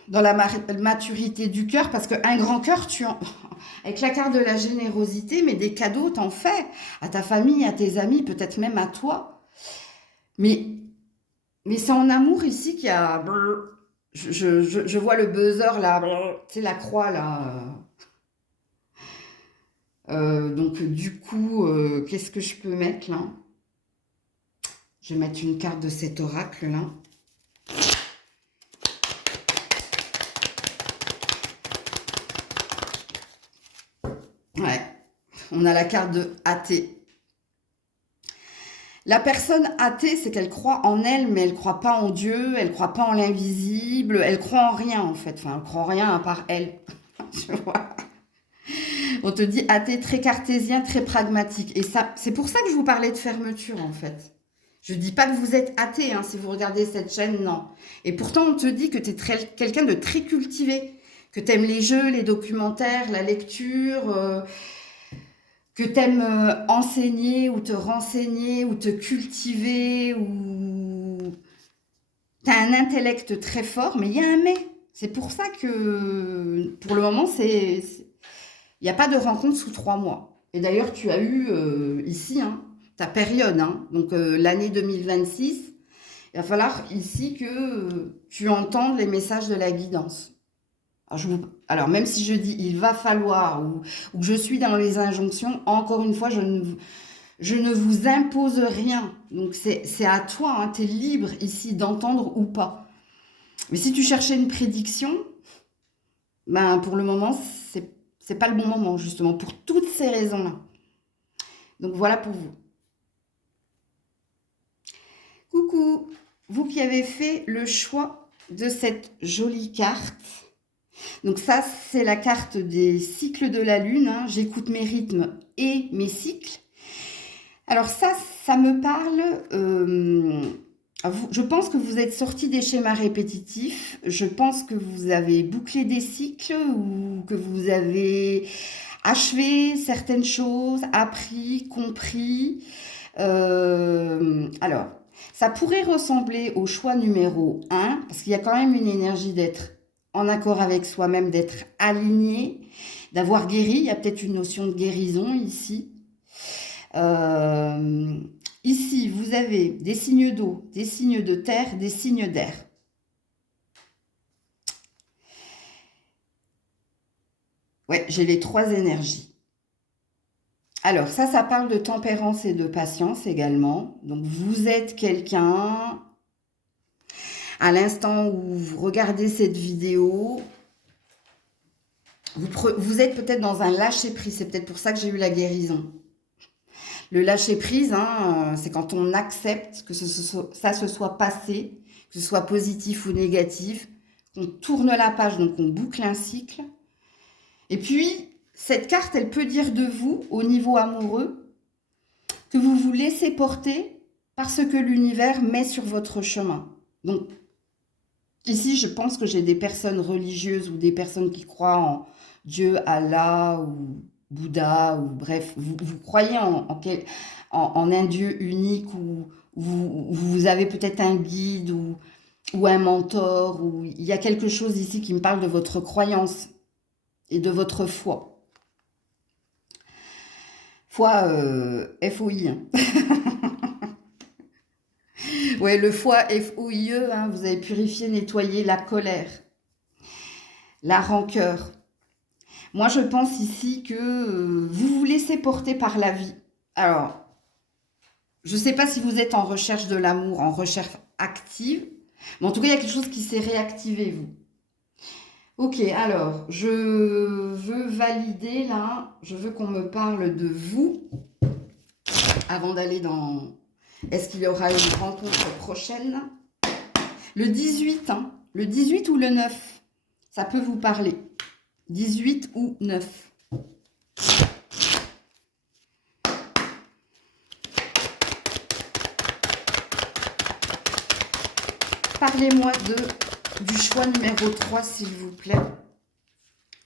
dans la maturité du cœur, parce qu'un grand cœur, avec la carte de la générosité, mais des cadeaux, t'en fais à ta famille, à tes amis, peut-être même à toi. Mais, mais c'est en amour ici qu'il y a... Je vois le buzzer là, tu sais, la croix là. Donc du coup, qu'est-ce que je peux mettre là? Je vais mettre une carte de cet oracle là. Ouais, on a la carte de athée. La personne athée, c'est qu'elle croit en elle, mais elle croit pas en Dieu, elle croit pas en l'invisible, elle croit en rien en fait. Enfin, elle croit en rien à part elle. Tu vois. On te dit athée très cartésien, très pragmatique. Et ça, c'est pour ça que je vous parlais de fermeture en fait. Je dis pas que vous êtes athée, hein, si vous regardez cette chaîne, non. Et pourtant, on te dit que tu es quelqu'un de très cultivé, que tu aimes les jeux, les documentaires, la lecture, que tu aimes enseigner ou te renseigner ou te cultiver, ou tu as un intellect très fort, mais il y a un mais. C'est pour ça que, pour le moment, il n'y a pas de rencontre sous 3 mois. Et d'ailleurs, tu as eu ici ta période, donc l'année 2026. Il va falloir ici que tu entendes les messages de la guidance. Alors, même si je dis il va falloir ou que je suis dans les injonctions, encore une fois, je ne vous impose rien. Donc, c'est à toi, tu es libre ici d'entendre ou pas. Mais si tu cherchais une prédiction, ben, pour le moment, c'est pas le bon moment, justement, pour toutes ces raisons-là. Donc, voilà pour vous. Coucou, vous qui avez fait le choix de cette jolie carte. Donc ça, c'est la carte des cycles de la Lune. J'écoute mes rythmes et mes cycles. Alors ça me parle... je pense que vous êtes sorti des schémas répétitifs. Je pense que vous avez bouclé des cycles ou que vous avez achevé certaines choses, appris, compris. Alors, ça pourrait ressembler au choix numéro 1, parce qu'il y a quand même une énergie d'être en accord avec soi-même, d'être aligné, d'avoir guéri. Il y a peut-être une notion de guérison ici. Ici, vous avez des signes d'eau, des signes de terre, des signes d'air. Ouais, j'ai les 3 énergies. Alors, ça parle de tempérance et de patience également. Donc, vous êtes quelqu'un, à l'instant où vous regardez cette vidéo, vous êtes peut-être dans un lâcher-prise. C'est peut-être pour ça que j'ai eu la guérison. Le lâcher-prise, c'est quand on accepte que ça se soit passé, que ce soit positif ou négatif, qu'on tourne la page, donc on boucle un cycle. Et puis, cette carte, elle peut dire de vous, au niveau amoureux, que vous vous laissez porter par ce que l'univers met sur votre chemin. Donc, ici, je pense que j'ai des personnes religieuses ou des personnes qui croient en Dieu, Allah ou Bouddha, ou bref, vous croyez en un Dieu unique, ou vous avez peut-être un guide ou un mentor, ou il y a quelque chose ici qui me parle de votre croyance et de votre foi. Foi, F-O-I. Ouais, le foie, F-O-I-E, vous avez purifié, nettoyé la colère, la rancœur. Moi, je pense ici que vous vous laissez porter par la vie. Alors, je ne sais pas si vous êtes en recherche de l'amour, en recherche active, mais en tout cas, il y a quelque chose qui s'est réactivé, vous. Ok, alors, je veux valider là, je veux qu'on me parle de vous avant d'aller dans... Est-ce qu'il y aura une rencontre prochaine? Le 18, le 18 ou le 9, ça peut vous parler. 18 ou 9. Parlez-moi du choix numéro 3, s'il vous plaît.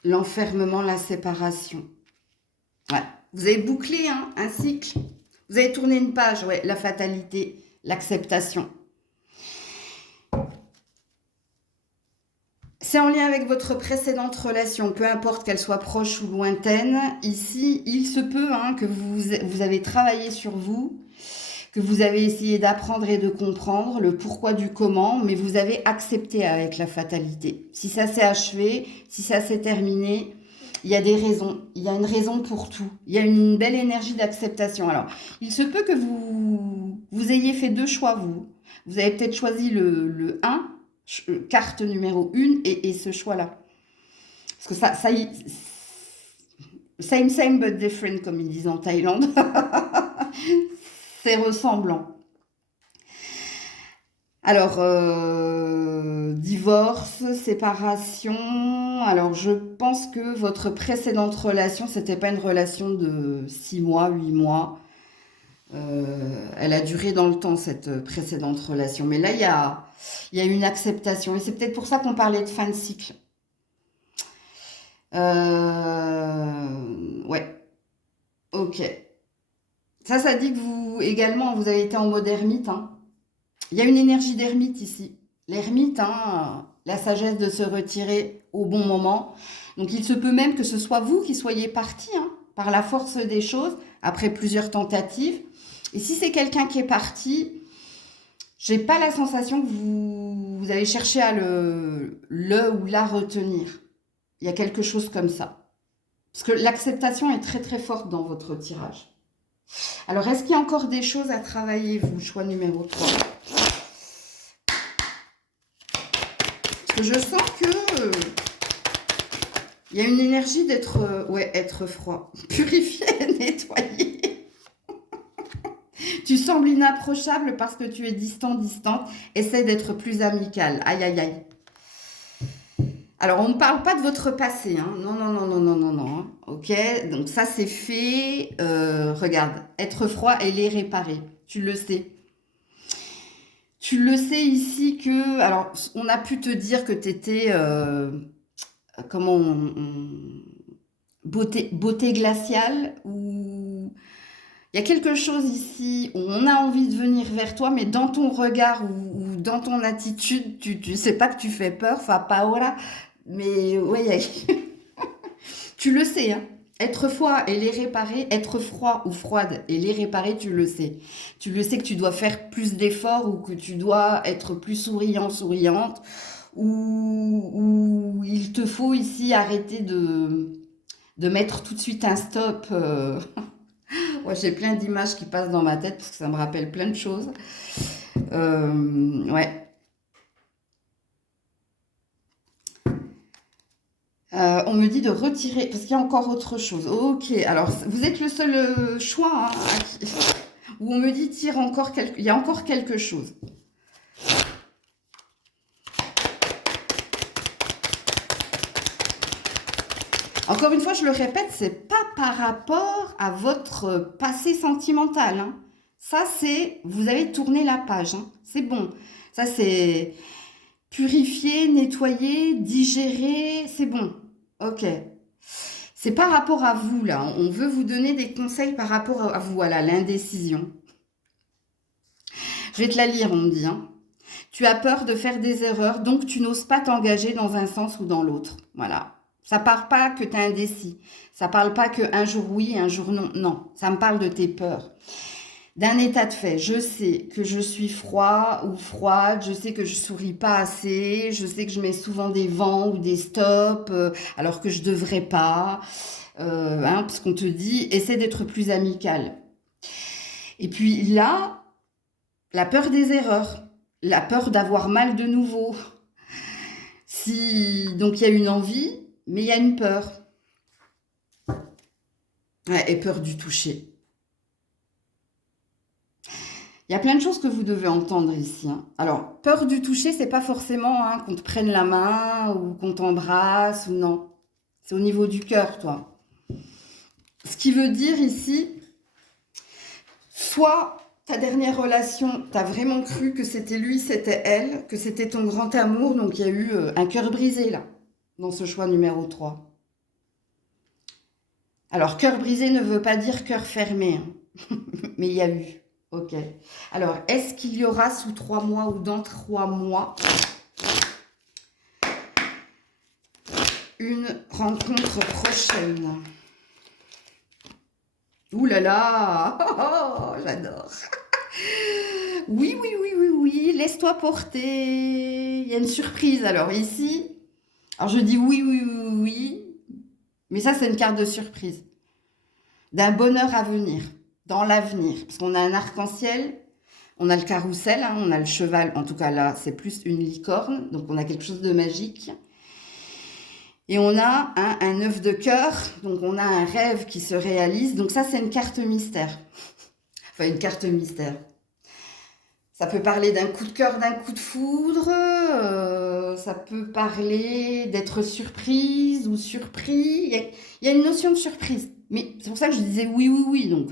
L'enfermement, la séparation. Ouais. Vous avez bouclé un cycle. Vous avez tourné une page. Ouais, la fatalité, l'acceptation. C'est en lien avec votre précédente relation, peu importe qu'elle soit proche ou lointaine. Ici, il se peut que vous avez travaillé sur vous, que vous avez essayé d'apprendre et de comprendre le pourquoi du comment, mais vous avez accepté avec la fatalité. Si ça s'est achevé, si ça s'est terminé, il y a des raisons. Il y a une raison pour tout. Il y a une belle énergie d'acceptation. Alors, il se peut que vous ayez fait 2 choix, vous. Vous avez peut-être choisi le 1, carte numéro 1 et ce choix-là. Parce que same but different, comme ils disent en Thaïlande. C'est ressemblant. Alors, divorce, séparation. Alors, je pense que votre précédente relation, c'était pas une relation de 6 mois, 8 mois. Elle a duré dans le temps, cette précédente relation. Mais là, il y a une acceptation. Et c'est peut-être pour ça qu'on parlait de fin de cycle. Ouais. Ok. Ça dit que vous avez été en mode ermite. Il y a une énergie d'ermite ici. L'ermite, la sagesse de se retirer au bon moment. Donc, il se peut même que ce soit vous qui soyez parti par la force des choses, après plusieurs tentatives. Et si c'est quelqu'un qui est parti, j'ai pas la sensation que vous avez cherché à le ou la retenir. Il y a quelque chose comme ça. Parce que l'acceptation est très très forte dans votre tirage. Alors, est-ce qu'il y a encore des choses à travailler, vous, choix numéro 3? Parce que je sens que il y a une énergie d'être être froid, purifié, nettoyé. Tu sembles inapprochable parce que tu es distante. Essaie d'être plus amical. Aïe, aïe, aïe. Alors, on ne parle pas de votre passé. Non. Ok, donc ça, c'est fait. Regarde, être froid et les réparer. Tu le sais. Tu le sais ici que... Alors, on a pu te dire que tu étais... beauté glaciale, ou... Il y a quelque chose ici où on a envie de venir vers toi, mais dans ton regard ou dans ton attitude, tu sais pas que tu fais peur, enfin, Paola, mais ouais, tu le sais, Être froid et les réparer, être froid ou froide et les réparer, tu le sais. Tu le sais que tu dois faire plus d'efforts ou que tu dois être plus souriante, ou il te faut ici arrêter de mettre tout de suite un stop. Ouais, j'ai plein d'images qui passent dans ma tête parce que ça me rappelle plein de choses. Ouais. On me dit de retirer, parce qu'il y a encore autre chose. Ok, alors vous êtes le seul choix où on me dit il y a encore quelque chose. Encore une fois, je le répète, c'est pas par rapport à votre passé sentimental. Ça, vous avez tourné la page. C'est bon. Ça, c'est purifier, nettoyer, digérer. C'est bon. Ok. C'est par rapport à vous, là. On veut vous donner des conseils par rapport à vous. Voilà, l'indécision. Je vais te la lire, on me dit. Tu as peur de faire des erreurs, donc tu n'oses pas t'engager dans un sens ou dans l'autre. Voilà. Ça parle pas que tu es indécis. Ça parle pas que un jour oui, un jour non. Non, ça me parle de tes peurs. D'un état de fait, je sais que je suis froid ou froide, je sais que je souris pas assez, je sais que je mets souvent des vents ou des stops alors que je devrais pas, parce qu'on te dit essaie d'être plus amical. Et puis là, la peur des erreurs, la peur d'avoir mal de nouveau. Donc il y a une envie, mais il y a une peur. Ouais, et peur du toucher. Il y a plein de choses que vous devez entendre ici. Alors, peur du toucher, c'est pas forcément qu'on te prenne la main ou qu'on t'embrasse ou non. C'est au niveau du cœur, toi. Ce qui veut dire ici, soit ta dernière relation, t'as vraiment cru que c'était lui, c'était elle, que c'était ton grand amour, donc il y a eu un cœur brisé là, dans ce choix numéro 3. Alors, cœur brisé ne veut pas dire cœur fermé, hein. Mais il y a eu. Ok. Alors, est-ce qu'il y aura sous 3 mois ou dans 3 mois une rencontre prochaine? Ouh là là, oh, j'adore. Oui, oui, oui, oui, oui, laisse-toi porter. Il y a une surprise alors ici. Alors je dis oui, oui, oui, oui, mais ça c'est une carte de surprise. D'un bonheur à venir, dans l'avenir. Parce qu'on a un arc-en-ciel, on a le carrousel, hein, on a le cheval, en tout cas là c'est plus une licorne, donc on a quelque chose de magique. Et on a un œuf de cœur, donc on a un rêve qui se réalise. Donc ça c'est une carte mystère. Enfin une carte mystère. Ça peut parler d'un coup de cœur, d'un coup de foudre, ça peut parler d'être surprise ou surpris. Il y a une notion de surprise. Mais c'est pour ça que je disais oui, oui, oui. Donc,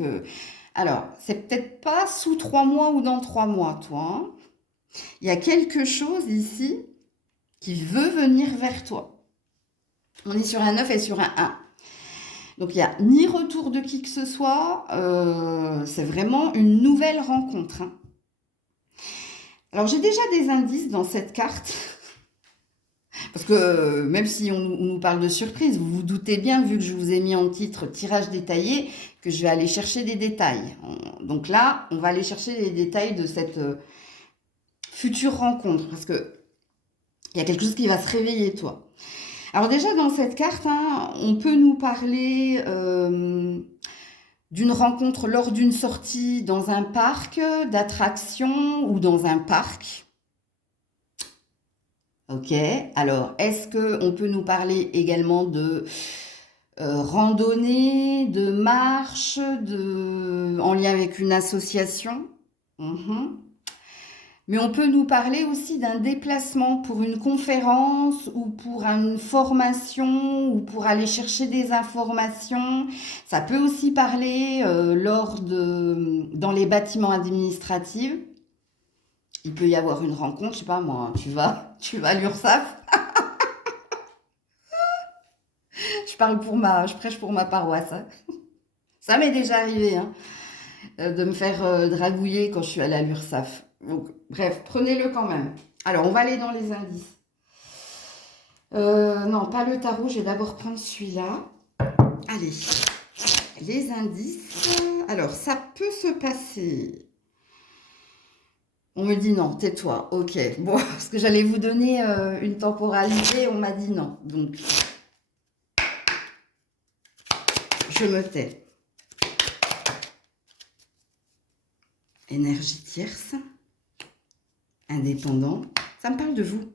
alors, c'est peut-être pas sous 3 mois ou dans 3 mois, toi, hein. Il y a quelque chose ici qui veut venir vers toi. On est sur un 9 et sur un 1. Donc, il n'y a ni retour de qui que ce soit. C'est vraiment une nouvelle rencontre, hein. Alors, j'ai déjà des indices dans cette carte. Parce que même si on nous parle de surprise, vous vous doutez bien, vu que je vous ai mis en titre tirage détaillé, que je vais aller chercher des détails. Donc là, on va aller chercher les détails de cette future rencontre. Parce que il y a quelque chose qui va se réveiller, toi. Alors déjà, dans cette carte, hein, on peut nous parler d'une rencontre lors d'une sortie dans un parc d'attractions ou dans un parc. Ok, alors est-ce qu'on peut nous parler également de randonnée, de marche, en lien avec une association? Mhm. Mais on peut nous parler aussi d'un déplacement pour une conférence ou pour une formation ou pour aller chercher des informations. Ça peut aussi parler dans les bâtiments administratifs. Il peut y avoir une rencontre, je sais pas moi, tu vas à l'URSSAF. Je prêche pour ma paroisse, hein. Ça m'est déjà arrivé, hein, de me faire dragouiller quand je suis allée à l'URSSAF. Donc, bref, prenez-le quand même. Alors, on va aller dans les indices. Non, pas le tarot, je vais d'abord prendre celui-là. Allez, les indices. Alors, ça peut se passer. On me dit non, tais-toi. Ok, bon, parce que j'allais vous donner une temporalité, on m'a dit non. Donc, je me tais. Énergie tierce, indépendant. Ça me parle de vous.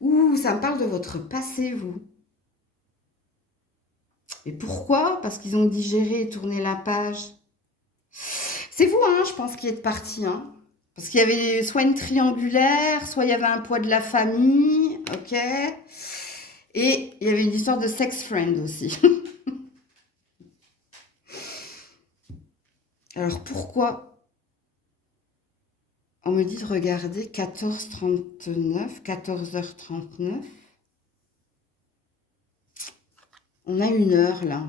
Ouh, ça me parle de votre passé, vous. Et pourquoi? Parce qu'ils ont digéré et tourné la page. C'est vous, hein, je pense, qui êtes parti, hein. Parce qu'il y avait soit une triangulaire, soit il y avait un poids de la famille, ok. Et il y avait une histoire de sex friend aussi. Alors pourquoi? On me dit de regarder 14h39, 14h39. On a 1 heure là.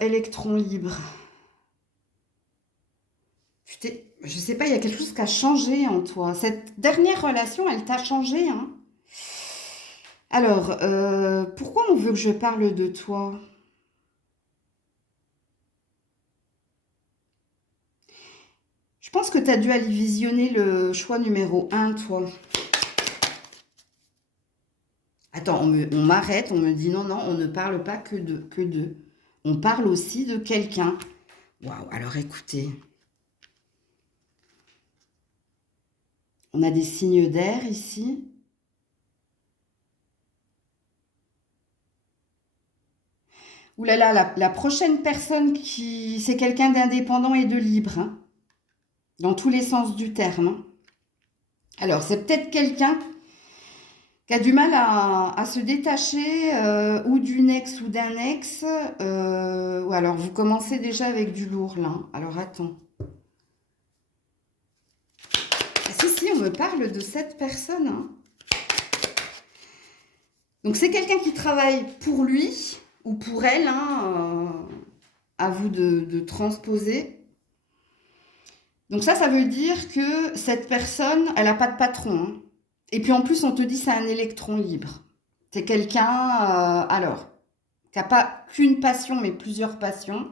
Électron libre. Je sais pas, il y a quelque chose qui a changé en toi. Cette dernière relation, elle t'a changé, hein. Alors, pourquoi on veut que je parle de toi? Je pense que tu as dû aller visionner le choix numéro 1, toi. Attends, on m'arrête, on me dit non, non, on ne parle pas que d'eux. On parle aussi de quelqu'un. Waouh, alors écoutez. On a des signes d'air ici. Ouh là là, la prochaine personne c'est quelqu'un d'indépendant et de libre, hein, dans tous les sens du terme, hein. Alors, c'est peut-être quelqu'un qui a du mal à se détacher ou d'une ex ou d'un ex. Ou alors, vous commencez déjà avec du lourd, là. Alors, attends. Ah, si, on me parle de cette personne. Hein. Donc, c'est quelqu'un qui travaille pour lui ou pour elle. Hein, à vous de transposer. Donc, ça veut dire que cette personne, elle n'a pas de patron. Hein. Et puis, en plus, on te dit c'est un électron libre. C'est quelqu'un, alors, qui n'a pas qu'une passion, mais plusieurs passions.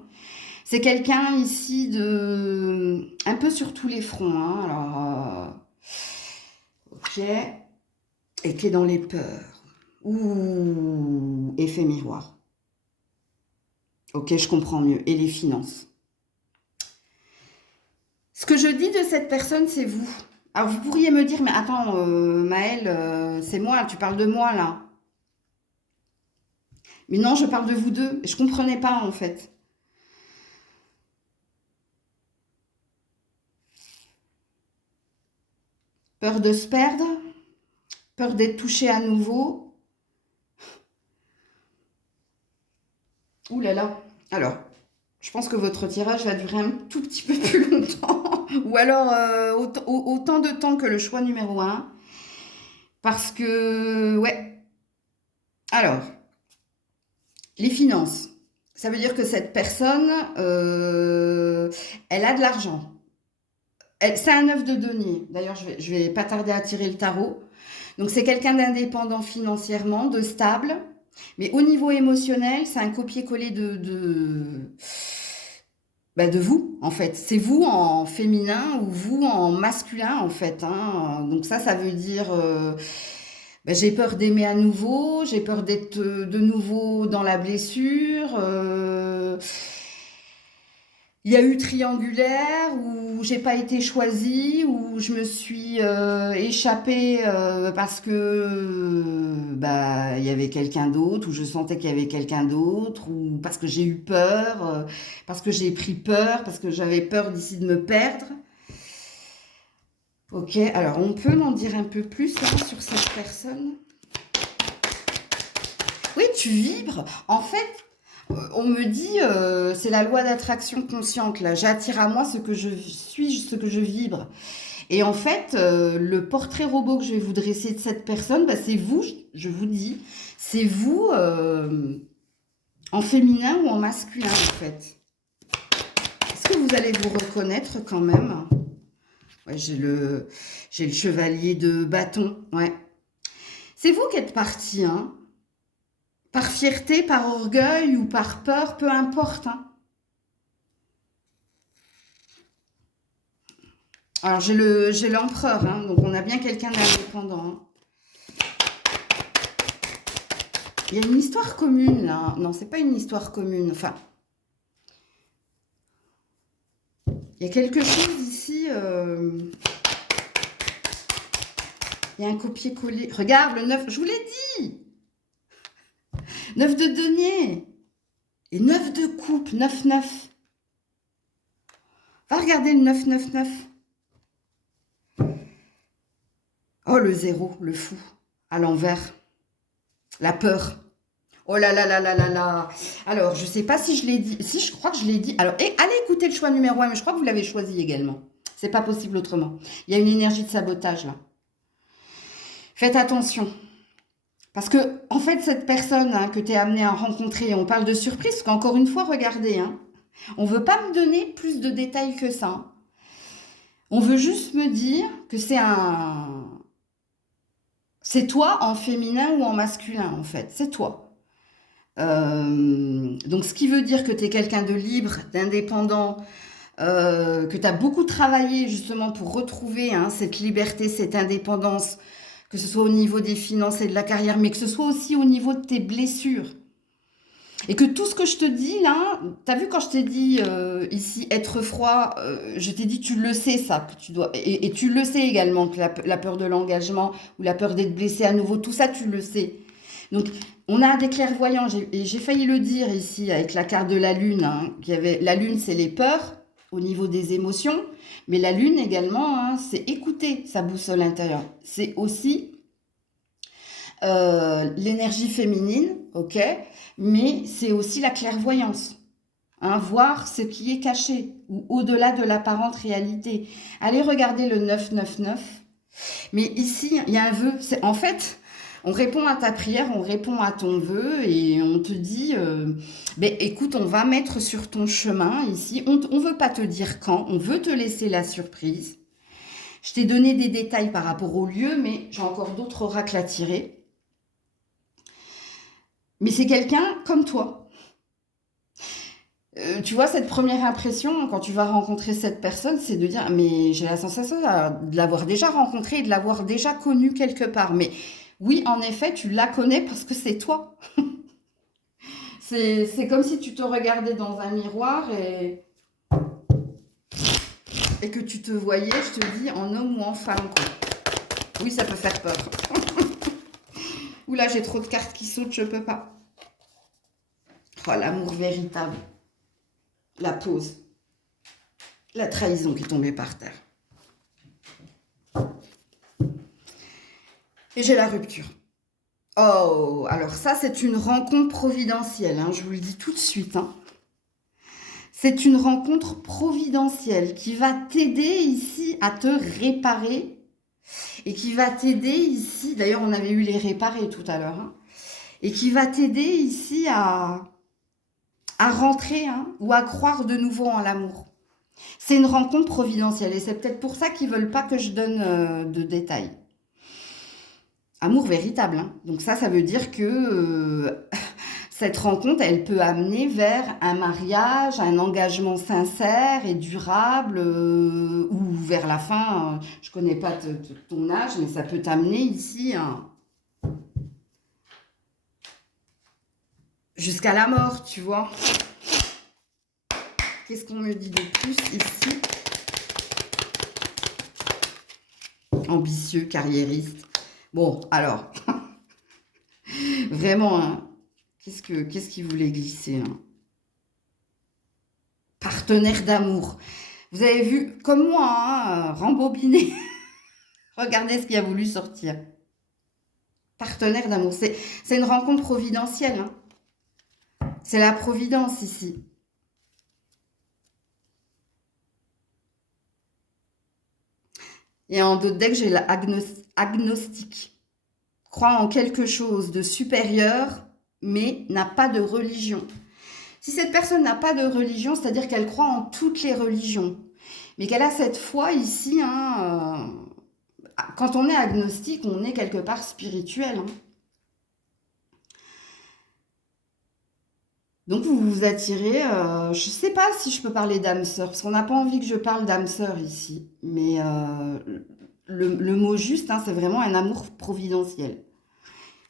C'est quelqu'un ici de un peu sur tous les fronts. Hein. Alors, ok. Et qui est dans les peurs. Ouh, effet miroir. Ok, je comprends mieux. Et les finances. Ce que je dis de cette personne, c'est vous. Alors, vous pourriez me dire, mais attends, Maëlle, c'est moi, tu parles de moi, là. Mais non, je parle de vous deux. Je comprenais pas, en fait. Peur de se perdre, peur d'être touché à nouveau. Ouh là là. Alors, je pense que votre tirage va durer un tout petit peu plus longtemps. Ou alors autant de temps que le choix numéro un. Parce que, ouais. Alors, les finances. Ça veut dire que cette personne, elle a de l'argent. C'est un œuf de denier. D'ailleurs, je vais pas tarder à tirer le tarot. Donc, c'est quelqu'un d'indépendant financièrement, de stable. Mais au niveau émotionnel, c'est un copier-coller de vous, en fait. C'est vous en féminin ou vous en masculin, en fait. Hein. Donc ça veut dire... j'ai peur d'aimer à nouveau, j'ai peur d'être de nouveau dans la blessure. Il y a eu triangulaire où j'ai pas été choisie, où je me suis échappée parce que il y avait quelqu'un d'autre, ou je sentais qu'il y avait quelqu'un d'autre, ou parce que j'ai eu peur, parce que j'ai pris peur, parce que j'avais peur d'ici de me perdre. Ok, alors on peut m'en dire un peu plus là, sur cette personne? Oui, tu vibres. En fait, on me dit, c'est la loi d'attraction consciente, là. J'attire à moi ce que je suis, ce que je vibre. Et en fait, le portrait robot que je vais vous dresser de cette personne, c'est vous, je vous dis, c'est vous en féminin ou en masculin, en fait. Est-ce que vous allez vous reconnaître quand même? Ouais, j'ai le chevalier de bâton, ouais. C'est vous qui êtes parti, hein. Par fierté, par orgueil ou par peur, peu importe, hein. Alors, j'ai l'empereur, hein, donc on a bien quelqu'un d'indépendant. Hein. Il y a une histoire commune, là. Non, c'est pas une histoire commune. Enfin, il y a quelque chose ici. Il y a un copier-coller. Regarde, le 9, je vous l'ai dit. 9 de denier. Et 9 de coupe, 9-9. Va regarder le 9-9-9. Oh, le 0, le fou. À l'envers. La peur. Oh là là là là là là. Alors, je ne sais pas si je l'ai dit. Si, je crois que je l'ai dit. Alors, allez écouter le choix numéro 1, mais je crois que vous l'avez choisi également. C'est pas possible autrement. Il y a une énergie de sabotage là. Faites attention. Parce que, en fait, cette personne hein, que tu es amené à rencontrer, on parle de surprise, parce qu'encore une fois, regardez, hein, on ne veut pas me donner plus de détails que ça. On veut juste me dire que c'est toi en féminin ou en masculin, en fait. C'est toi. Donc, ce qui veut dire que tu es quelqu'un de libre, d'indépendant, que tu as beaucoup travaillé justement pour retrouver hein, cette liberté, cette indépendance, que ce soit au niveau des finances et de la carrière, mais que ce soit aussi au niveau de tes blessures. Et que tout ce que je te dis là, t'as vu quand je t'ai dit ici être froid, je t'ai dit tu le sais ça, que tu dois, et tu le sais également que la peur de l'engagement ou la peur d'être blessé à nouveau, tout ça tu le sais. Donc on a des clairvoyants, et j'ai failli le dire ici avec la carte de la lune, hein, la lune c'est les peurs au niveau des émotions, mais la lune également, hein, c'est écouter sa boussole intérieure. C'est aussi l'énergie féminine, ok, mais c'est aussi la clairvoyance. Hein, voir ce qui est caché ou au-delà de l'apparente réalité. Allez regarder le 999. Mais ici, il y a un vœu. En fait, on répond à ta prière, on répond à ton vœu et on te dit, ben, écoute, on va mettre sur ton chemin ici. On ne veut pas te dire quand, on veut te laisser la surprise. Je t'ai donné des détails par rapport au lieu, mais j'ai encore d'autres oracles à tirer. Mais c'est quelqu'un comme toi. Tu vois, cette première impression, quand tu vas rencontrer cette personne, c'est de dire, mais j'ai la sensation de l'avoir déjà rencontrée et de l'avoir déjà connue quelque part. Mais oui, en effet, tu la connais parce que c'est toi. C'est comme si tu te regardais dans un miroir et que tu te voyais, je te dis, en homme ou en femme, quoi. Oui, ça peut faire peur. Oula, j'ai trop de cartes qui sautent, je peux pas. Oh, l'amour véritable. La pause. La trahison qui est tombée par terre. Et j'ai la rupture. Oh, alors ça, c'est une rencontre providentielle, hein, je vous le dis tout de suite. Hein. C'est une rencontre providentielle qui va t'aider ici à te réparer et qui va t'aider ici, d'ailleurs on avait eu les réparer tout à l'heure, hein, et qui va t'aider ici à rentrer hein, ou à croire de nouveau en l'amour. C'est une rencontre providentielle et c'est peut-être pour ça qu'ils ne veulent pas que je donne de détails. Amour véritable. Hein. Donc ça veut dire que cette rencontre, elle peut amener vers un mariage, un engagement sincère et durable, ou vers la fin, je ne connais pas ton âge, mais ça peut t'amener ici jusqu'à la mort, tu vois. Qu'est-ce qu'on me dit de plus ici? Ambitieux, carriériste. Bon, alors, vraiment, hein, qu'est-ce qu'il voulait glisser hein? Partenaire d'amour. Vous avez vu, comme moi, hein, rembobiner. Regardez ce qui a voulu sortir. Partenaire d'amour. C'est une rencontre providentielle. Hein. C'est la providence ici. Et en d'autres decks, j'ai l'agnostique. Croit en quelque chose de supérieur, mais n'a pas de religion. Si cette personne n'a pas de religion, c'est-à-dire qu'elle croit en toutes les religions, mais qu'elle a cette foi ici, hein, quand on est agnostique, on est quelque part spirituel. Hein. Donc vous vous attirez, je ne sais pas si je peux parler d'âme sœur, parce qu'on n'a pas envie que je parle d'âme sœur ici, mais le mot juste, hein, c'est vraiment un amour providentiel.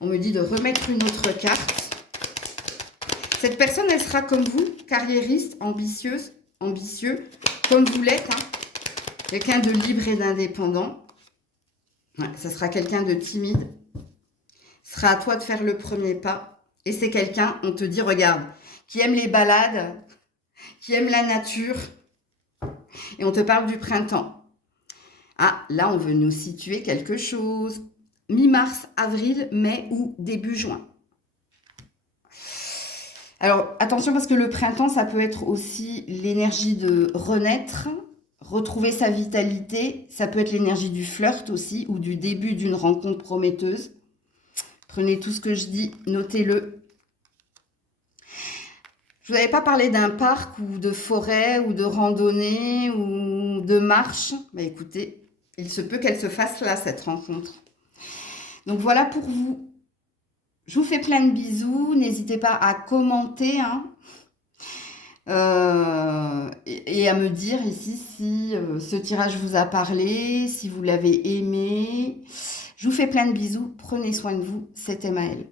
On me dit de remettre une autre carte. Cette personne, elle sera comme vous, carriériste, ambitieuse, ambitieux, comme vous l'êtes, hein, quelqu'un de libre et d'indépendant. Ouais, ça sera quelqu'un de timide. Ce sera à toi de faire le premier pas. Et c'est quelqu'un, on te dit, regarde, qui aime les balades, qui aime la nature. Et on te parle du printemps. Ah, là, on veut nous situer quelque chose. Mi-mars, avril, mai ou début juin. Alors, attention parce que le printemps, ça peut être aussi l'énergie de renaître, retrouver sa vitalité. Ça peut être l'énergie du flirt aussi ou du début d'une rencontre prometteuse. Prenez tout ce que je dis, notez-le. Je ne vous avais pas parlé d'un parc ou de forêt ou de randonnée ou de marche. Bah, écoutez, il se peut qu'elle se fasse là, cette rencontre. Donc voilà pour vous. Je vous fais plein de bisous. N'hésitez pas à commenter hein, et à me dire ici si ce tirage vous a parlé, si vous l'avez aimé. Je vous fais plein de bisous. Prenez soin de vous. C'était Maëlle.